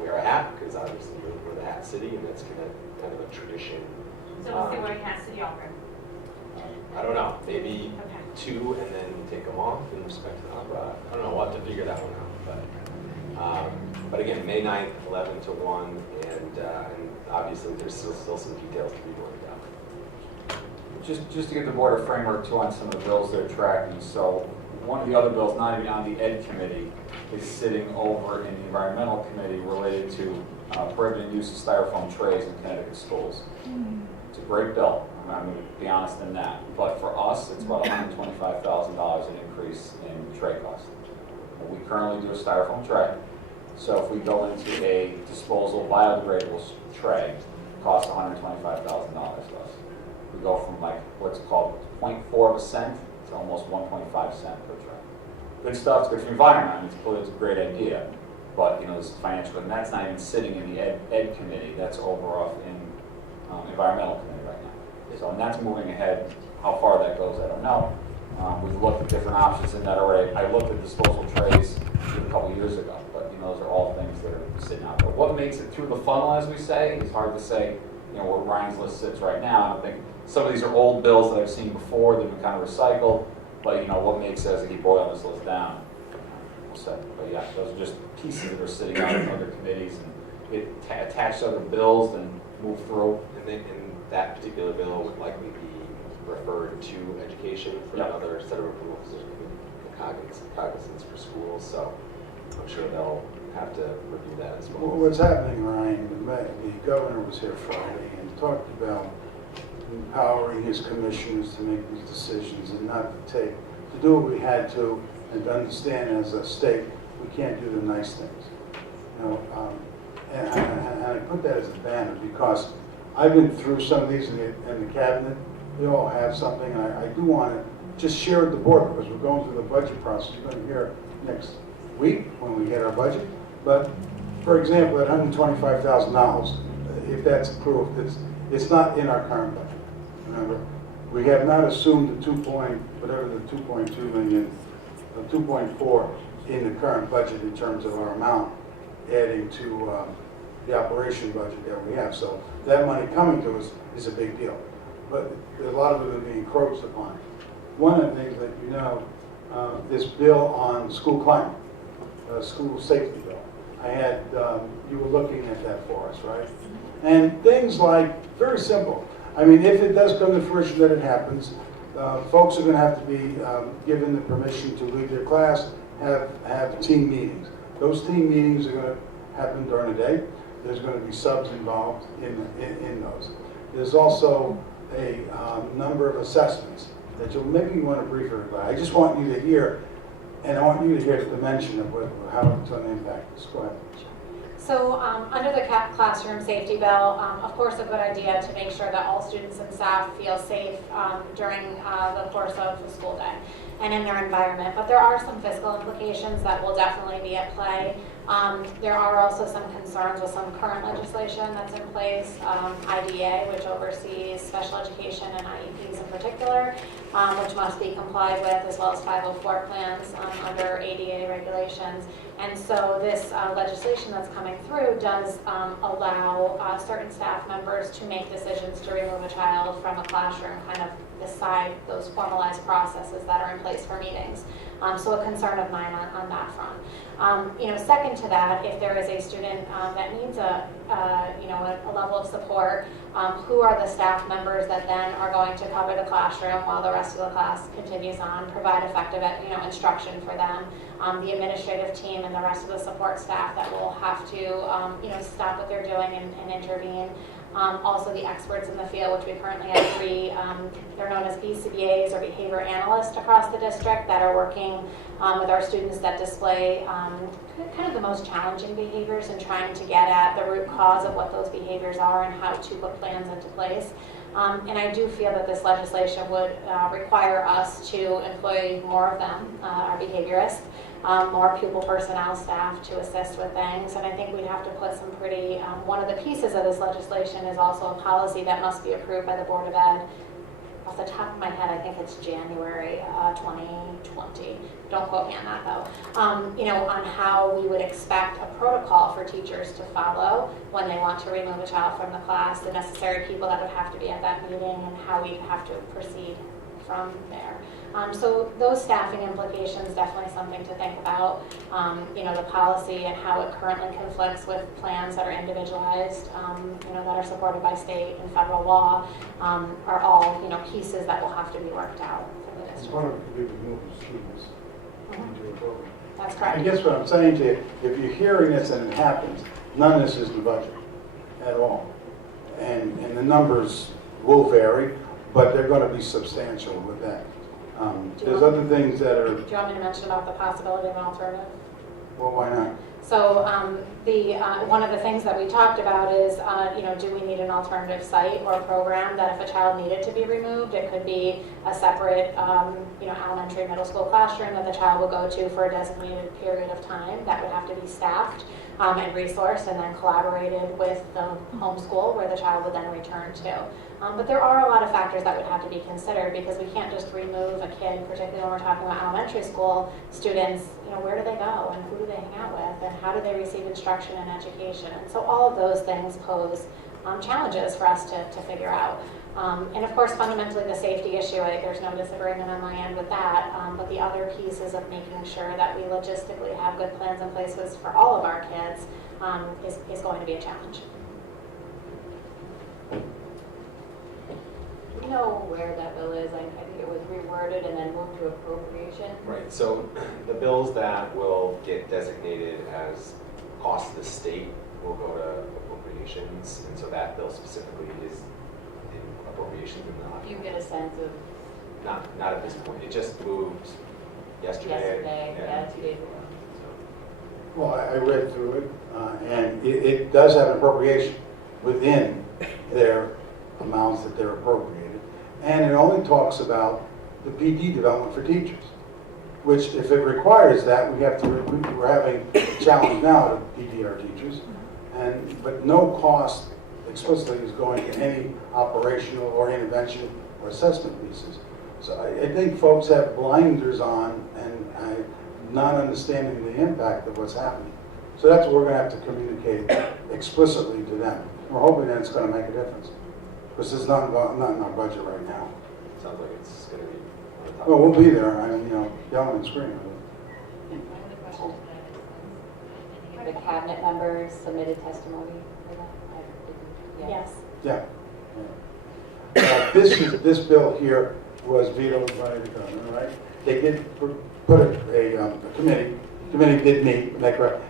wear a hat, because obviously we're the hat city, and that's kind of a tradition. So we'll see wearing hats to the opera. I don't know, maybe 2 and then take them off in respect to the opera. I don't know, we'll have to figure that one out. But again, May 9th, 11 to 1, and obviously there's still some details to be worked out. Just to give the board a framework too on some of the bills they're tracking. So one of the other bills, not even on the Ed Committee, is sitting over in the Environmental Committee related to prohibiting use of styrofoam trays in Connecticut schools. It's a great bill. I'm going to be honest in that. But for us, it's about $125,000 an increase in tray costs. We currently do a styrofoam tray. So if we go into a disposal biodegradable tray, it costs $125,000 to us. We go from like what's called 0.4% to almost 1.5 cents per tray. Good stuff, it's good for the environment. It's a great idea. But it's financial, and that's not even sitting in the Ed Committee. That's over off in Environmental Committee right now. So, and that's moving ahead. How far that goes, I don't know. We've looked at different options in that already. I looked at disposal trays a couple years ago, but those are all things that are sitting out there. What makes it through the funnel, as we say, is hard to say. Where Ryan's list sits right now. I think some of these are old bills that I've seen before. They've been kind of recycled. But what makes it as I keep boiling this list down? We'll say. But yeah, those are just pieces that are sitting out in other committees and get attached to other bills and move through. And then that particular bill would likely be referred to education for another set of approvals, cognizance for schools. So I'm sure they'll have to review that as well. What's happening, Ryan, the governor was here Friday and talked about empowering his commissioners to make these decisions and not to take to do what we had to and to understand as a state, we can't do the nice things. You know, and I put that as a banner because I've been through some of these in the cabinet. We all have something, and I do want to just share with the board because we're going through the budget process. You're going to hear next week when we get our budget. But for example, at $125,000, if that's approved, it's not in our current budget. Remember, we have not assumed the 2.2 million, 2.4 in the current budget in terms of our amount, adding to the operation budget that we have. So that money coming to us is a big deal. But a lot of it will be encroached upon. One of the things that you know, this bill on school climate, school safety bill. I had, you were looking at that for us, right? And things like, very simple. I mean, if it does come to fruition that it happens, folks are going to have to be given the permission to leave their class, have team meetings. Those team meetings are going to happen during the day. There's going to be subs involved in those. There's also a number of assessments that maybe you want to brief everybody. I just want you to hear, and I want you to hear the dimension of how it's going to impact this. Go ahead. So under the classroom safety bill, of course a good idea to make sure that all students and staff feel safe during the course of the school day and in their environment. But there are some fiscal implications that will definitely be at play. There are also some concerns with some current legislation that's in place, IDEA, which oversees special education and IEPs in particular, which must be complied with, as well as 504 plans under ADA regulations. And so this legislation that's coming through does allow certain staff members to make decisions to remove a child from a classroom kind of beside those formalized processes that are in place for meetings. So a concern of mine on that front. Second to that, if there is a student that needs a level of support, who are the staff members that then are going to cover the classroom while the rest of the class continues on, provide effective instruction for them, the administrative team and the rest of the support staff that will have to stop what they're doing and intervene. Also the experts in the field, which we currently have 3, they're known as BCBAs or behavior analysts across the district that are working with our students that display kind of the most challenging behaviors and trying to get at the root cause of what those behaviors are and how to put plans into place. And I do feel that this legislation would require us to employ more of them, our behaviorists, more pupil personnel staff to assist with things. And I think we'd have to put some pretty, one of the pieces of this legislation is also a policy that must be approved by the Board of Ed. Off the top of my head, I think it's January 2020. Don't quote me on that though. On how we would expect a protocol for teachers to follow when they want to remove a child from the class, the necessary people that would have to be at that meeting, and how we have to proceed from there. So those staffing implications, definitely something to think about. The policy and how it currently conflicts with plans that are individualized, that are supported by state and federal law, are all, pieces that will have to be worked out for the district. One of it could be removing students into a program. That's correct. I guess what I'm saying to you, if you're hearing this and it happens, none of this is in the budget at all. And the numbers will vary, but they're going to be substantial with that. There's other things that are... Do you want me to mention about the possibility of an alternative? Well, why not? So one of the things that we talked about is, do we need an alternative site or program that if a child needed to be removed, it could be a separate, elementary, middle school classroom that the child would go to for a designated period of time that would have to be staffed and resourced and then collaborated with the home school where the child would then return to. But there are a lot of factors that would have to be considered because we can't just remove a kid, particularly when we're talking about elementary school students, where do they go and who do they hang out with and how do they receive instruction and education? And so all of those things pose challenges for us to figure out. And of course, fundamentally the safety issue, there's no disagreement on my end with that, but the other pieces of making sure that we logistically have good plans in place for all of our kids is going to be a challenge. Do you know where that bill is? I think it was reworded and then moved to appropriation. Right, so the bills that will get designated as cost to the state will go to appropriations, and so that bill specifically is in appropriations and not. Do you get a sense of not at this point. It just moved yesterday. Yeah, 2 days ago. Well, I read through it, and it does have an appropriation within their amounts that they're appropriated. And it only talks about the PD development for teachers, which if it requires that, we're having a challenge now to PD our teachers, but no cost explicitly is going to any operational or intervention or assessment pieces. So I think folks have blinders on and not understanding the impact of what's happening. So that's what we're going to have to communicate explicitly to them. We're hoping that it's going to make a difference, because it's not in our budget right now. Sounds like it's going to be on the top. Well, we'll be there. I mean, yelling and screaming. The cabinet members submitted testimony for that? Yes. Yeah. This bill here was vetoed by the governor, right? They did put a committee. The committee did meet,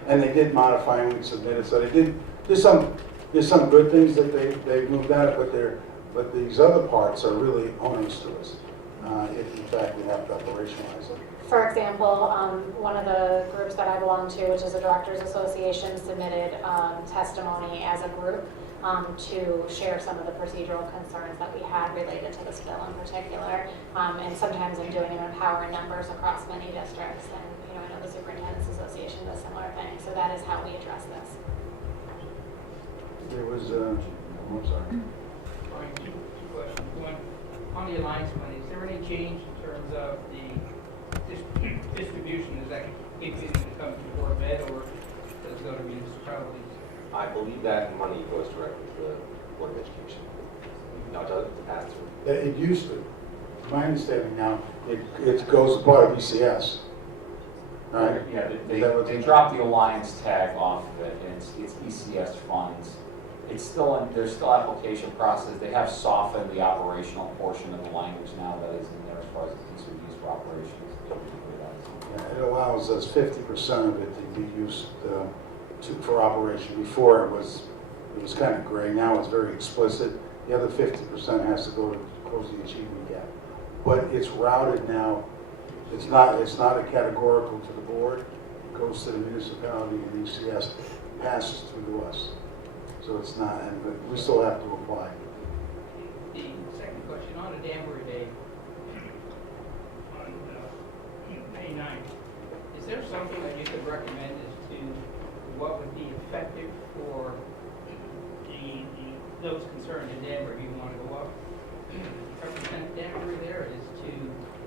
and they did modify and we submitted. So they did. There's some good things that they moved out of, but these other parts are really onerous to us. If in fact we have to operationalize them. For example, one of the groups that I belong to, which is a Directors Association, submitted testimony as a group to share some of the procedural concerns that we had related to this bill in particular. And sometimes in doing it, empowering numbers across many districts. And I know the Superintendent's Association does similar things. So that is how we address this. There was, I'm sorry. All right, two questions. One, on the Alliance money, is there any change in terms of the distribution? Is that continuing to come to Board of Ed, or does it go to municipalities? I believe that money goes directly to the Board of Education. No, it doesn't pass through. It used to. My understanding now, it goes part of ECS. Right? Yeah, they dropped the Alliance tag off of it, and it's ECS funds. It's still there's still application process. They have softened the operational portion of the language now that is in there as far as it's used for operations. It allows us 50% of it to be used for operation. Before it was kind of gray. Now it's very explicit. The other 50% has to go to close the achievement gap. But it's routed now. It's not a categorical to the board. It goes to the municipality, and ECS passes through to us. So it's not, but we still have to apply. The second question, on a Danbury Day, on May 9th, is there something that you could recommend as to what would be effective for those concerned in Danbury who want to go up? Represent Danbury there is to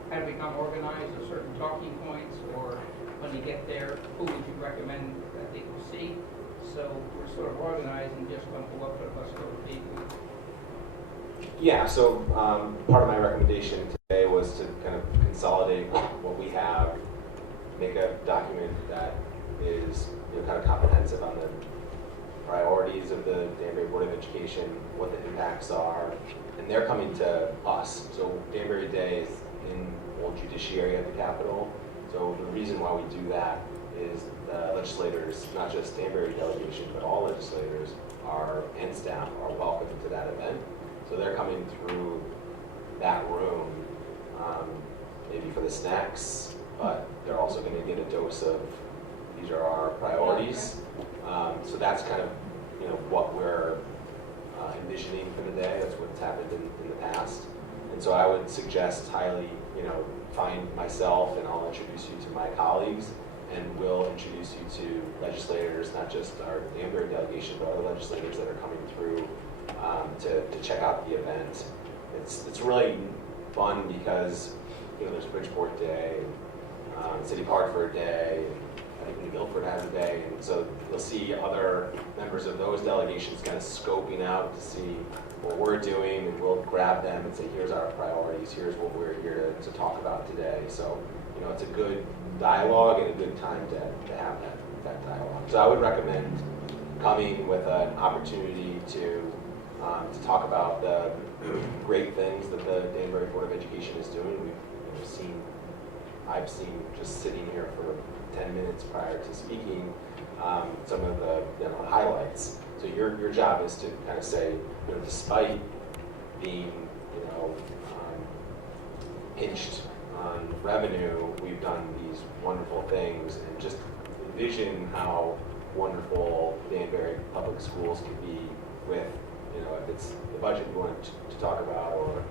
how to become organized, or certain talking points, or when you get there, who would you recommend that they go see? So we're sort of organized and just don't go up to the bus go to people. Yeah, so part of my recommendation today was to kind of consolidate what we have, make a document that is kind of comprehensive on the priorities of the Danbury Board of Education, what the impacts are, and they're coming to us. So Danbury Day is in Old Judiciary at the Capitol. So the reason why we do that is the legislators, not just Danbury delegation, but all legislators and staff are welcome to that event. So they're coming through that room, maybe for the snacks, but they're also going to get a dose of these are our priorities. So that's kind of what we're envisioning for the day. That's what's happened in the past. And so I would suggest highly, find myself, and I'll introduce you to my colleagues, and we'll introduce you to legislators, not just our Danbury delegation, but other legislators that are coming through to check out the event. It's really fun because there's Bridgeport Day, and City Hartford Day, and I think New Milford has a day, and so you'll see other members of those delegations kind of scoping out to see what we're doing, and we'll grab them and say, here's our priorities, here's what we're here to talk about today. So it's a good dialogue and a good time to have that dialogue. So I would recommend coming with an opportunity to talk about the great things that the Danbury Board of Education is doing. I've seen just sitting here for 10 minutes prior to speaking some of the highlights. So your job is to kind of say, despite being pinched on revenue, we've done these wonderful things, and just envision how wonderful Danbury Public Schools could be with, you know, if it's the budget we wanted to talk about, or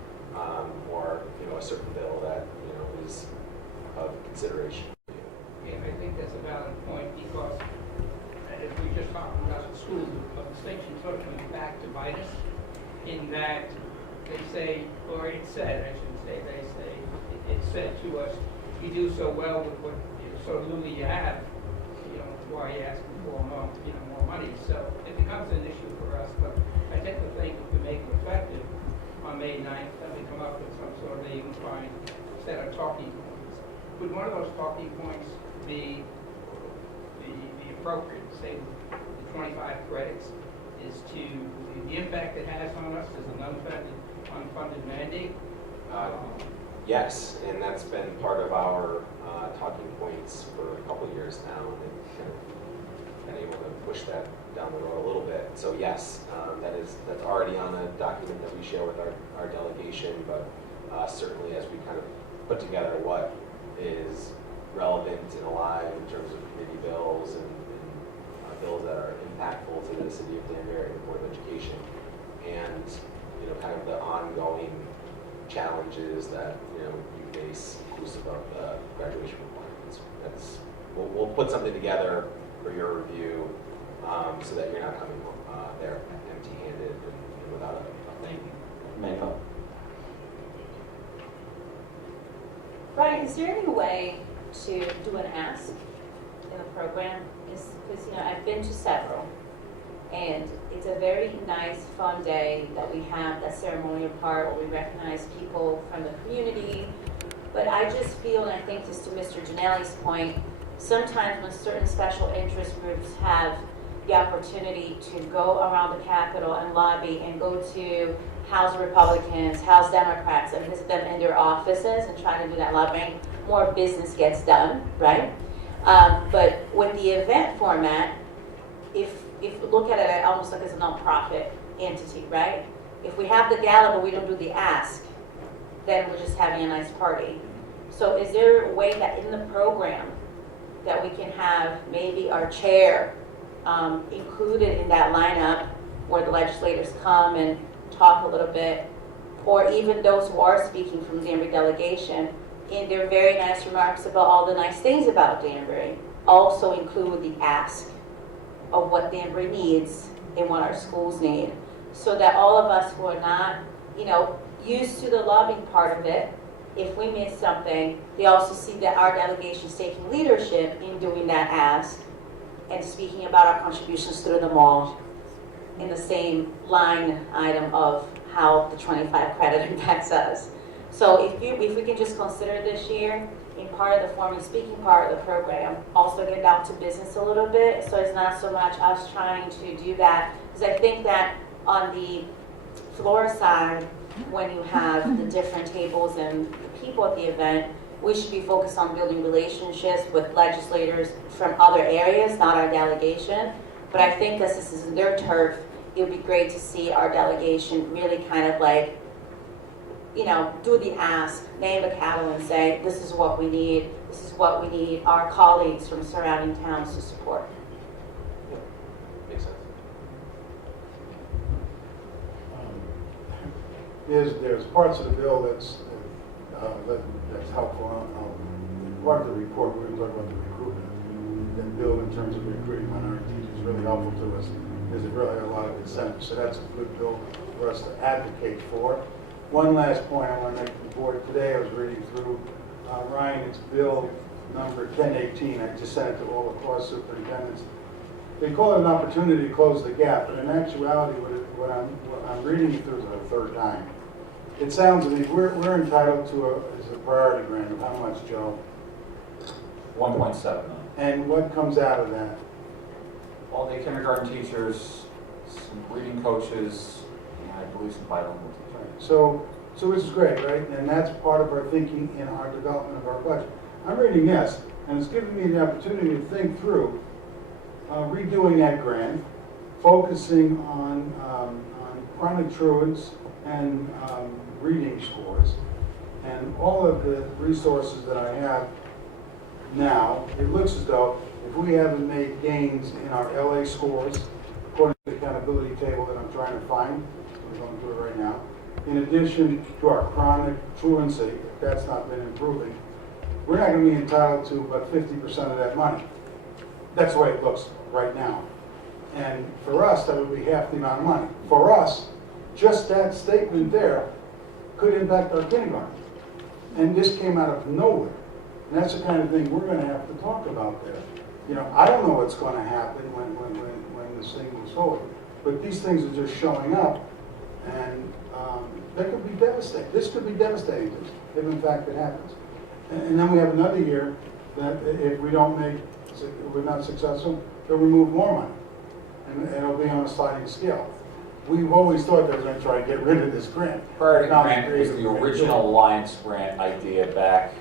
you know, a certain bill that, you know, is of consideration. Yeah, I think that's a valid point, because if we just talk about the schools of distinction, sort of comes back to bite us, in that they say, or it said, I shouldn't say they say, it said to us, you do so well with what so little you have, you know, why are you asking for more, you know, more money? So it becomes an issue for us, but I tend to think if we make it effective on May 9th, then we come up with some sort of a unified set of talking points. Would one of those talking points be the appropriate, say, the 25 credits, is to the impact it has on us as an unfunded mandate? Yes, and that's been part of our talking points for a couple of years now, and they've kind of been able to push that down the road a little bit. So yes, that's already on a document that we share with our delegation, but certainly as we kind of put together what is relevant and alive in terms of committee bills and bills that are impactful to the city of Danbury and the Board of Education, and you know, kind of the ongoing challenges that, you know, you face inclusive of the graduation requirements. We'll put something together for your review, so that you're not coming there empty-handed and without a thing. Mayco. Brian, is there any way to do an ask in the program? Because, you know, I've been to several, and it's a very nice, fun day that we have, that ceremonial part where we recognize people from the community. But I just feel, and I think this to Mr. Janelli's point, sometimes when certain special interest groups have the opportunity to go around the Capitol and lobby and go to house Republicans, house Democrats, and visit them in their offices and try to do that lobbying, more business gets done, right? But with the event format, if you look at it almost like as a nonprofit entity, right? If we have the gala but we don't do the ask, then we're just having a nice party. So is there a way that in the program that we can have maybe our chair included in that lineup where the legislators come and talk a little bit, or even those who are speaking from the Danbury delegation in their very nice remarks about all the nice things about Danbury, also include the ask of what Danbury needs and what our schools need, so that all of us who are not, you know, used to the lobbying part of it, if we miss something, they also see that our delegation is taking leadership in doing that ask and speaking about our contributions through them all in the same line item of how the 25 credit impacts us. So if we can just consider this year in part of the formal speaking part of the program, also get down to business a little bit, so it's not so much us trying to do that, because I think that on the floor side, when you have the different tables and the people at the event, we should be focused on building relationships with legislators from other areas, not our delegation. But I think as this is their turf, it would be great to see our delegation really kind of like, you know, do the ask, name the cattle and say, this is what we need, this is what we need our colleagues from surrounding towns to support. Makes sense. There's parts of the bill that's helpful. Part of the report, we're going to talk about the recruitment. That bill in terms of recruiting minority teachers is really helpful to us. There's really a lot of incentives, so that's a good bill for us to advocate for. One last point I want to make to the board today. I was reading through Ryan, it's bill number 1018. I just sent it to all the class superintendents. They call it an opportunity to close the gap, but in actuality, what I'm reading it through for the third time. It sounds to me we're entitled to a priority grant of how much, Joe? 1.7 million. And what comes out of that? All day kindergarten teachers, some reading coaches, and I believe some bilingual teachers. So this is great, right? And that's part of our thinking in our development of our budget. I'm reading this, and it's giving me the opportunity to think through redoing that grant, focusing on chronic truants and reading scores, And all of the resources that I have now, it looks as though if we haven't made gains in our LA scores, according to the accountability table that I'm trying to find, we're going to do it right now, in addition to our chronic truancy, if that's not been improving, we're not going to be entitled to about 50% of that money. That's the way it looks right now. And for us, that would be half the amount of money. For us, just that statement there could impact our kindergarten. And this came out of nowhere. And that's the kind of thing we're going to have to talk about there. You know, I don't know what's going to happen when this thing moves forward. But these things are just showing up, and they could be devastating. This could be devastating to us, if in fact it happens. And then we have another year that if we don't we're not successful, they'll remove more money. And it'll be on a sliding scale. We've always thought they were going to try to get rid of this grant. Priority grant was the original Alliance grant idea back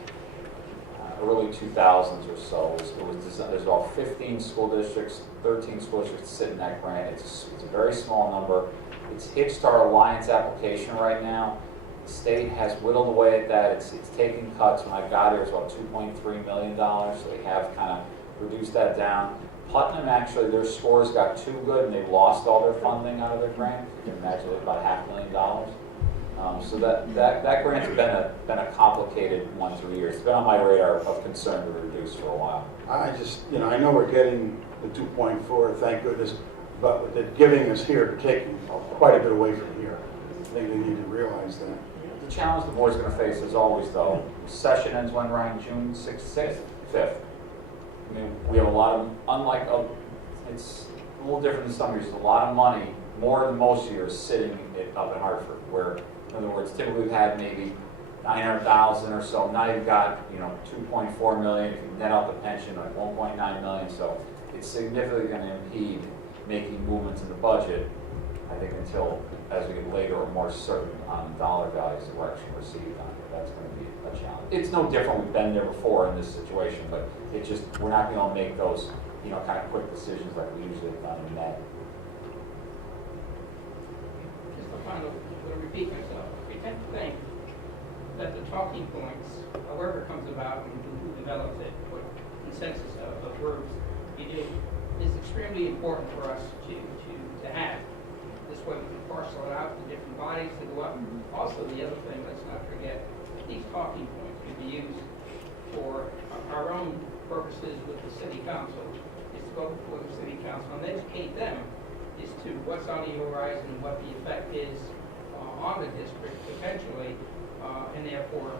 early 2000s or so. It was designed, there's about 15 school districts, 13 school districts sit in that grant. It's a very small number. It's hitched to our Alliance application right now. The state has whittled away at that. It's taking cuts. When I got here, it was about $2.3 million, so they have kind of reduced that down. Putnam, actually, their scores got too good and they lost all their funding out of their grant. You can imagine it, about $500,000. So that grant's been a complicated 1-3 years. It's been on my radar of concern to reduce for a while. I just, you know, I know we're getting the 2.4, thank goodness, but what they're giving us here, they're taking quite a bit away from here. I think they need to realize that. The challenge the board's going to face, as always, though, session ends when, Ryan? June 6th, 5th. I mean, we have a lot of, it's a little different than some years. A lot of money, more than most years, sitting up in Hartford, where, in other words, typically we've had maybe 900,000 or so. Now you've got, 2.4 million. If you net out the pension, like 1.9 million. So it's significantly going to impede making movements in the budget, I think, until as we get later or more certain on dollar values that we're actually received on it. That's going to be a challenge. It's no different. We've been there before in this situation, but it just, we're not going to make those, kind of quick decisions like we usually have done in May. Just to finally repeat myself, we tend to think that the talking points, however it comes about and who develops it, what consensus of groups you do, is extremely important for us to have. This way we can parcel it out to different bodies to go up. Also, the other thing, let's not forget, these talking points can be used for our own purposes with the city council, is to go before the city council and educate them as to what's on the horizon and what the effect is on the district potentially, and therefore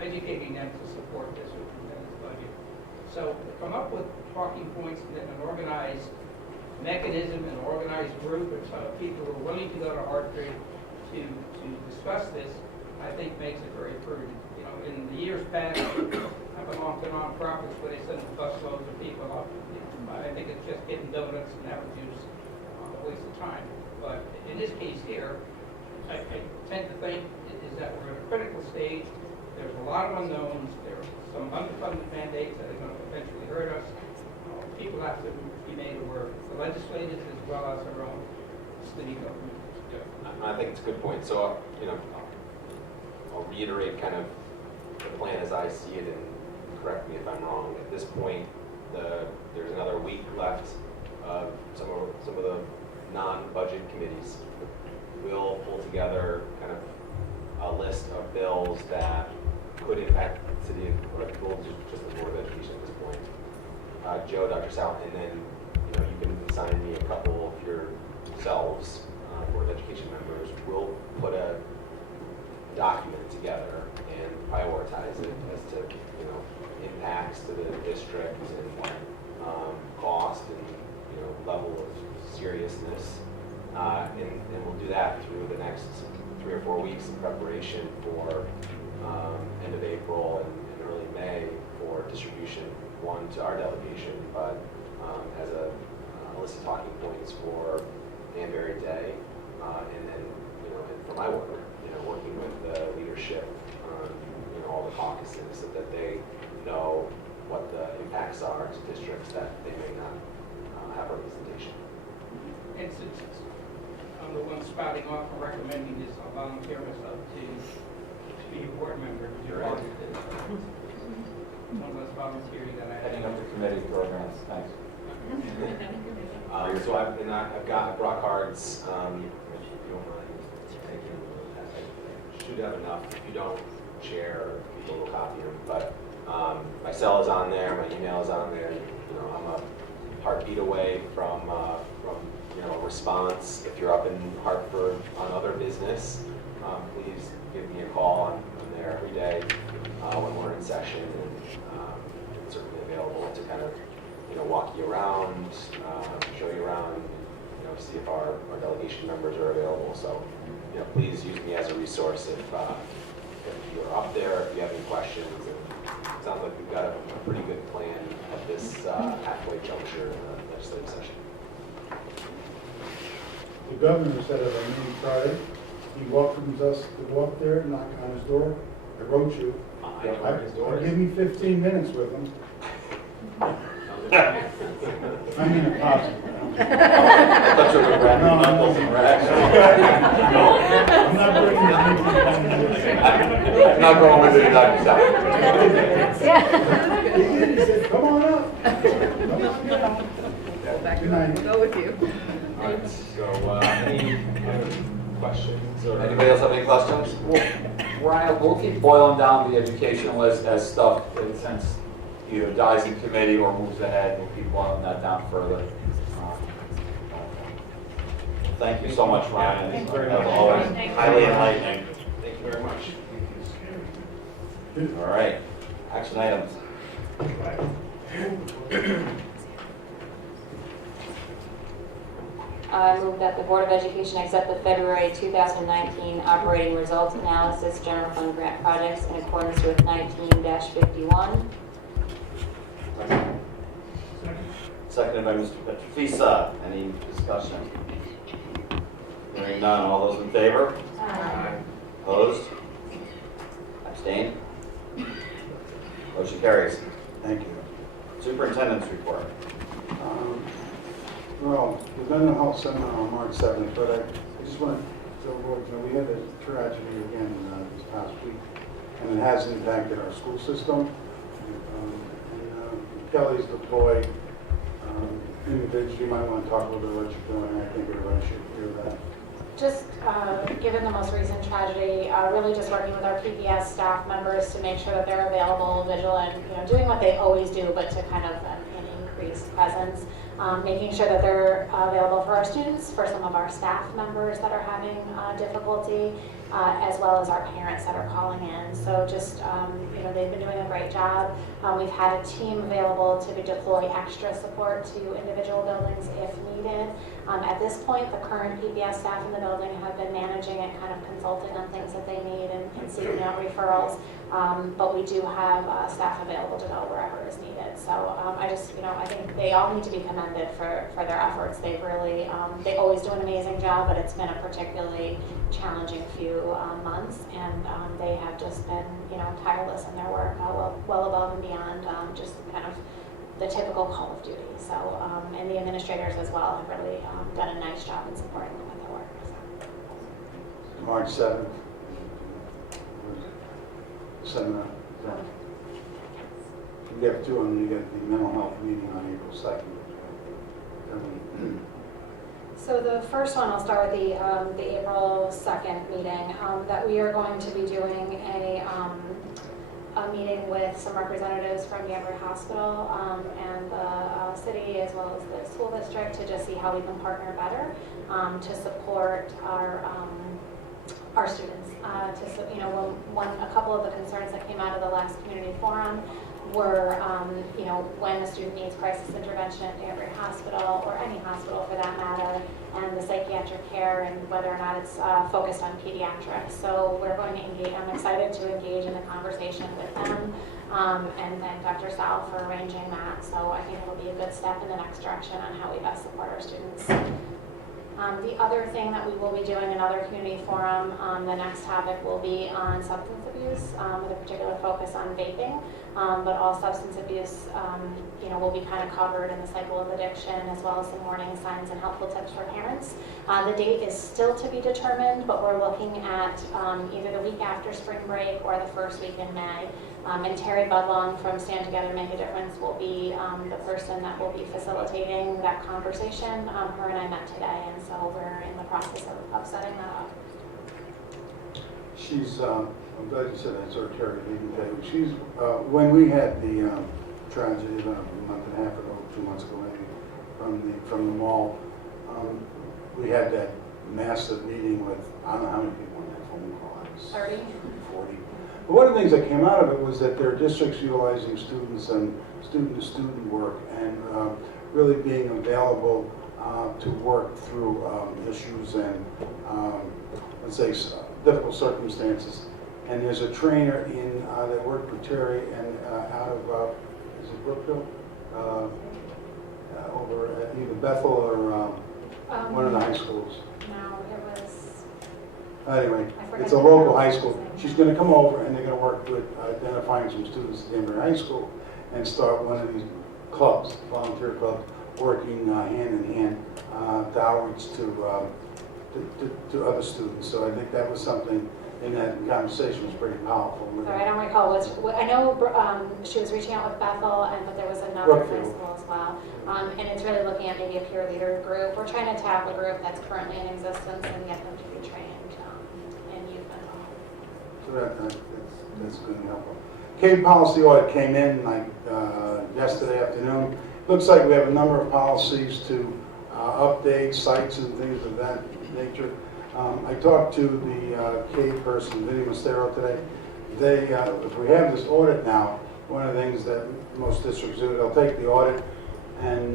educating them to support this budget. So come up with talking points and then an organized mechanism, an organized group of people who are willing to go to Hartford to discuss this, I think makes it very prudent. In the years past, I've belonged to nonprofits where they send busloads of people up. I think it's just getting donuts and apple juice, a waste of time. But in this case here, I tend to think is that we're at a critical stage. There's a lot of unknowns. There are some underfunded mandates that are going to potentially hurt us. People have to be made aware, the legislators as well as our own city government. Yeah, I think it's a good point. So, I'll reiterate kind of the plan as I see it, and correct me if I'm wrong. At this point, there's another week left of some of the non-budget committees. We'll pull together kind of a list of bills that could impact the city, or just the Board of Education at this point. Joe, Dr. South, and then you can assign me a couple of yourselves, Board of Education members. We'll put a document together and prioritize it as to impacts to the district and cost and level of seriousness, and we'll do that through the next 3 or 4 weeks in preparation for end of April and early May for distribution. One to our delegation, but as a list of talking points for Danbury Day, and then and for my work, working with the leadership on all the caucuses so that they know what the impacts are to districts that they may not have representation. And since I'm the one spouting off and recommending this, I'll volunteer myself to be a board member. Would you like one of those volunteering that I Heading up the committee programs, thanks. So I brought cards. If you don't mind taking, I should have enough. If you don't share, people will copy them. But my cell is on there, my email is on there. You know, I'm a heartbeat away from a response. If you're up in Hartford on other business, please give me a call. I'm there every day when we're in session, and I'm certainly available to kind of walk you around, show you around, see if our delegation members are available. So, please use me as a resource if you're up there, if you have any questions. And it sounds like we've got a pretty good plan at this halfway juncture in the legislative session. The governor said at our meeting Friday, he welcomes us to go up there, knock on his door. I wrote you. Give me 15 minutes with him. I mean a positive. I thought you were wrapping knuckles and rags. I'm not bringing anything. I'm not going with it, Dr. South. He said, come on up. Good night. We'll go with you. All right. So, any other questions? Or Anybody else have any questions? Ryan, we'll keep boiling down the education list as stuff, since either dies in committee or moves ahead, we'll keep boiling that down further. Thank you so much, Ryan. Thank you very As much. always, highly enlightening. Thank you very much. All right, action items. I move that the Board of Education accept the February 2019 operating results analysis general fund grant projects in accordance with 19-51. Seconded by Mr. Petrofisa. Any discussion? Hearing none. All those in favor? Aye. Opposed? Abstained? Motion carries. Thank you. Superintendent's report. Well, the mental health seminar on March 7th, but I just want to avoid, we had a tragedy again this past week, and it has impacted our school system. Kelly's deployed individuals. You might want to talk a little bit about what you're doing. I think everybody should hear that. Just given the most recent tragedy, really just working with our PBS staff members to make sure that they're available, vigilant, doing what they always do, but to kind of an increased presence. Making sure that they're available for our students, for some of our staff members that are having difficulty, as well as our parents that are calling in. So just, they've been doing a great job. We've had a team available to deploy extra support to individual buildings if needed. At this point, the current PBS staff in the building have been managing and kind of consulting on things that they need and seeking out referrals. But we do have staff available to go wherever is needed. So I think they all need to be commended for their efforts. They've really, they always do an amazing job, but it's been a particularly challenging few months, and they have just been, tireless in their work, well above and beyond just kind of the typical call of duty. So, and the administrators as well have really done a nice job in supporting them with their work. So. March 7th. Seminar. We have two, and you get the mental health meeting on April 2nd. So the first one, I'll start with the April 2nd meeting, that we are going to be doing a meeting with some representatives from Danbury Hospital and the city, as well as the school district, to just see how we can partner better to support our students. A couple of the concerns that came out of the last community forum were, when a student needs crisis intervention at Danbury Hospital, or any hospital for that matter, and the psychiatric care, and whether or not it's focused on pediatrics. So we're going to engage, I'm excited to engage in the conversation with them, and thank Dr. Sal for arranging that. So I think it'll be a good step in the next direction on how we best support our students. The other thing that we will be doing, another community forum, the next topic will be on substance abuse, with a particular focus on vaping. But all substance abuse, will be kind of covered in the cycle of addiction, as well as some warning signs and helpful tips for parents. The date is still to be determined, but we're looking at either the week after spring break or the first week in May. And Terry Budlong from Stand Together Make a Difference will be the person that will be facilitating that conversation. Her and I met today, and so we're in the process of setting that up. She's, I'm glad you said that, sorry, Terry, leaving today. She's, when we had the tragedy about a month and a half ago, 2 months ago maybe, from the mall, we had that massive meeting with, I don't know how many people on that phone call. 30? 40. But one of the things that came out of it was that there are districts utilizing students and student-to-student work and really being available to work through issues and, let's say, difficult circumstances. And there's a trainer in that worked with Terry and out of, is it Brookville? Over at either Bethel or one of the high schools. No, it was... Anyway, it's a local high school. She's going to come over and they're going to work with identifying some students at Danbury High School and start one of these clubs, volunteer clubs, working hand in hand to outreach to other students. So I think that was something in that conversation was pretty powerful. Sorry, I don't recall I know she was reaching out with Bethel, but there was another high school as well. And it's really looking at maybe a peer leader group. We're trying to tap a group that's currently in existence and get them to be trained in youth mental health. So that's good and helpful. CAVE policy audit came in like yesterday afternoon. Looks like we have a number of policies to update sites and things of that nature. I talked to the CAVE person, Vinny Mastero, today. They, if we have this audit now, one of the things that most districts do, they'll take the audit and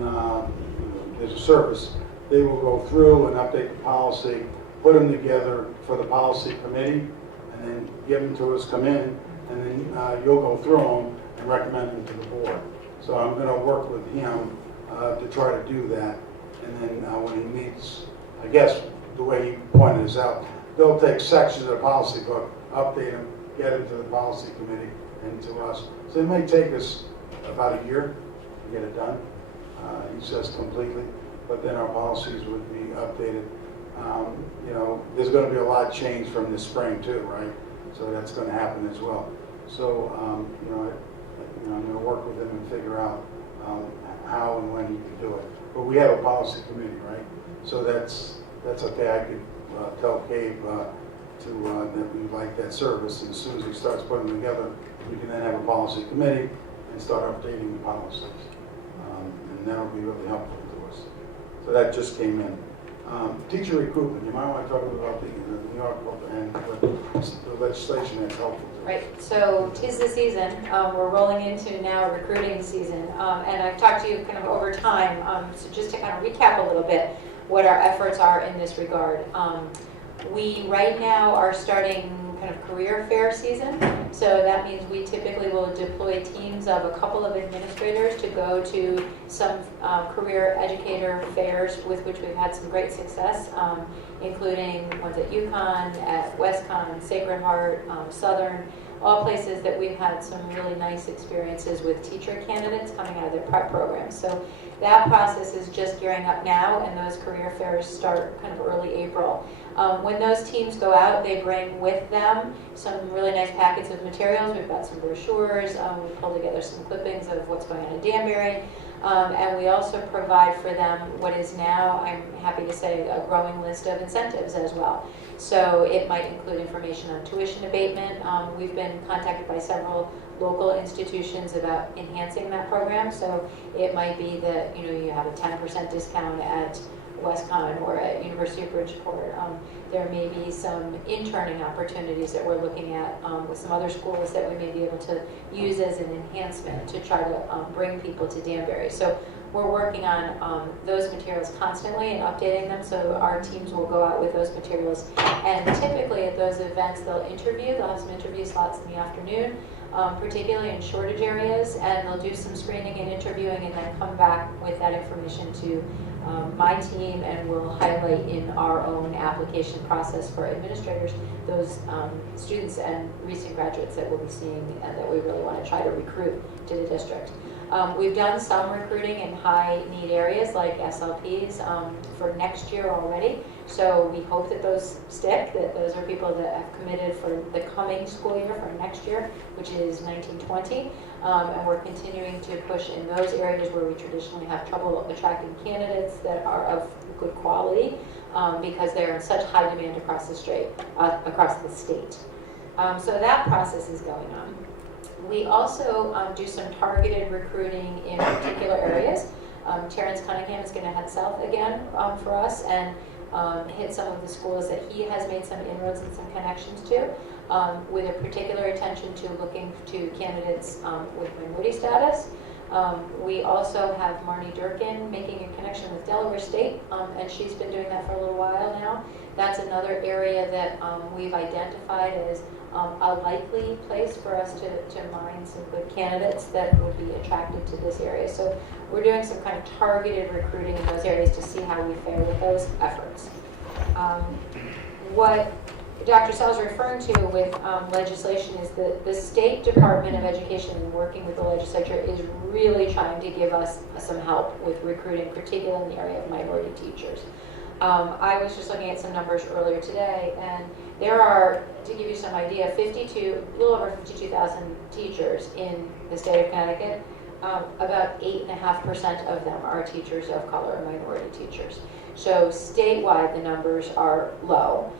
there's a service. They will go through and update the policy, put them together for the policy committee, and then give them to us, come in, and then you'll go through them and recommend them to the board. So I'm going to work with him to try to do that. And then when he meets, I guess the way he pointed this out, they'll take sections of the policy book, update them, get them to the policy committee and to us. So it may take us about a year to get it done, he says completely, but then our policies would be updated. There's going to be a lot changed from this spring too, right? So that's going to happen as well. So, I'm going to work with him and figure out how and when he can do it. But we have a policy committee, right? So that's okay. I could tell CAVE that we like that service, and as soon as he starts putting them together, we can then have a policy committee and start updating the policies. And that'll be really helpful to us. So that just came in. Teacher recruitment, you might want to talk about the New York and the legislation that's helpful to. Right, so 'tis the season. We're rolling into now recruiting season. And I've talked to you kind of over time, so just to kind of recap a little bit what our efforts are in this regard. We right now are starting kind of career fair season. So that means we typically will deploy teams of a couple of administrators to go to some career educator fairs with which we've had some great success, including ones at UConn, at WestConn, Sacred Heart, Southern, all places that we've had some really nice experiences with teacher candidates coming out of their prep programs. So that process is just gearing up now, and those career fairs start kind of early April. When those teams go out, they bring with them some really nice packets of materials. We've got some brochures. We've pulled together some clippings of what's going on in Danbury. And we also provide for them what is now, I'm happy to say, a growing list of incentives as well. So it might include information on tuition abatement. We've been contacted by several local institutions about enhancing that program. So it might be that you have a 10% discount at WestConn or at University of Bridgeport. There may be some interning opportunities that we're looking at with some other schools that we may be able to use as an enhancement to try to bring people to Danbury. So we're working on those materials constantly and updating them, so our teams will go out with those materials. And typically at those events, they'll have some interview slots in the afternoon, particularly in shortage areas, and they'll do some screening and interviewing and then come back with that information to my team, and we'll highlight in our own application process for administrators those students and recent graduates that we'll be seeing and that we really want to try to recruit to the district. We've done some recruiting in high need areas like SLPs for next year already. So we hope that those stick, that those are people that have committed for the coming school year, for next year, which is 1920. And we're continuing to push in those areas where we traditionally have trouble attracting candidates that are of good quality because they're in such high demand across the state. So that process is going on. We also do some targeted recruiting in particular areas. Terrence Cunningham is going to head south again for us and hit some of the schools that he has made some inroads and some connections to, with a particular attention to looking to candidates with minority status. We also have Marnie Durkin making a connection with Delaware State, and she's been doing that for a little while now. That's another area that we've identified as a likely place for us to mine some good candidates that would be attracted to this area. So we're doing some kind of targeted recruiting in those areas to see how we fare with those efforts. What Dr. Sell is referring to with legislation is that the State Department of Education, working with the legislature, is really trying to give us some help with recruiting, particularly in the area of minority teachers. I was just looking at some numbers earlier today, and there are, to give you some idea, a little over 52,000 teachers in the state of Connecticut. About 8.5% of them are teachers of color or minority teachers. So statewide, the numbers are low.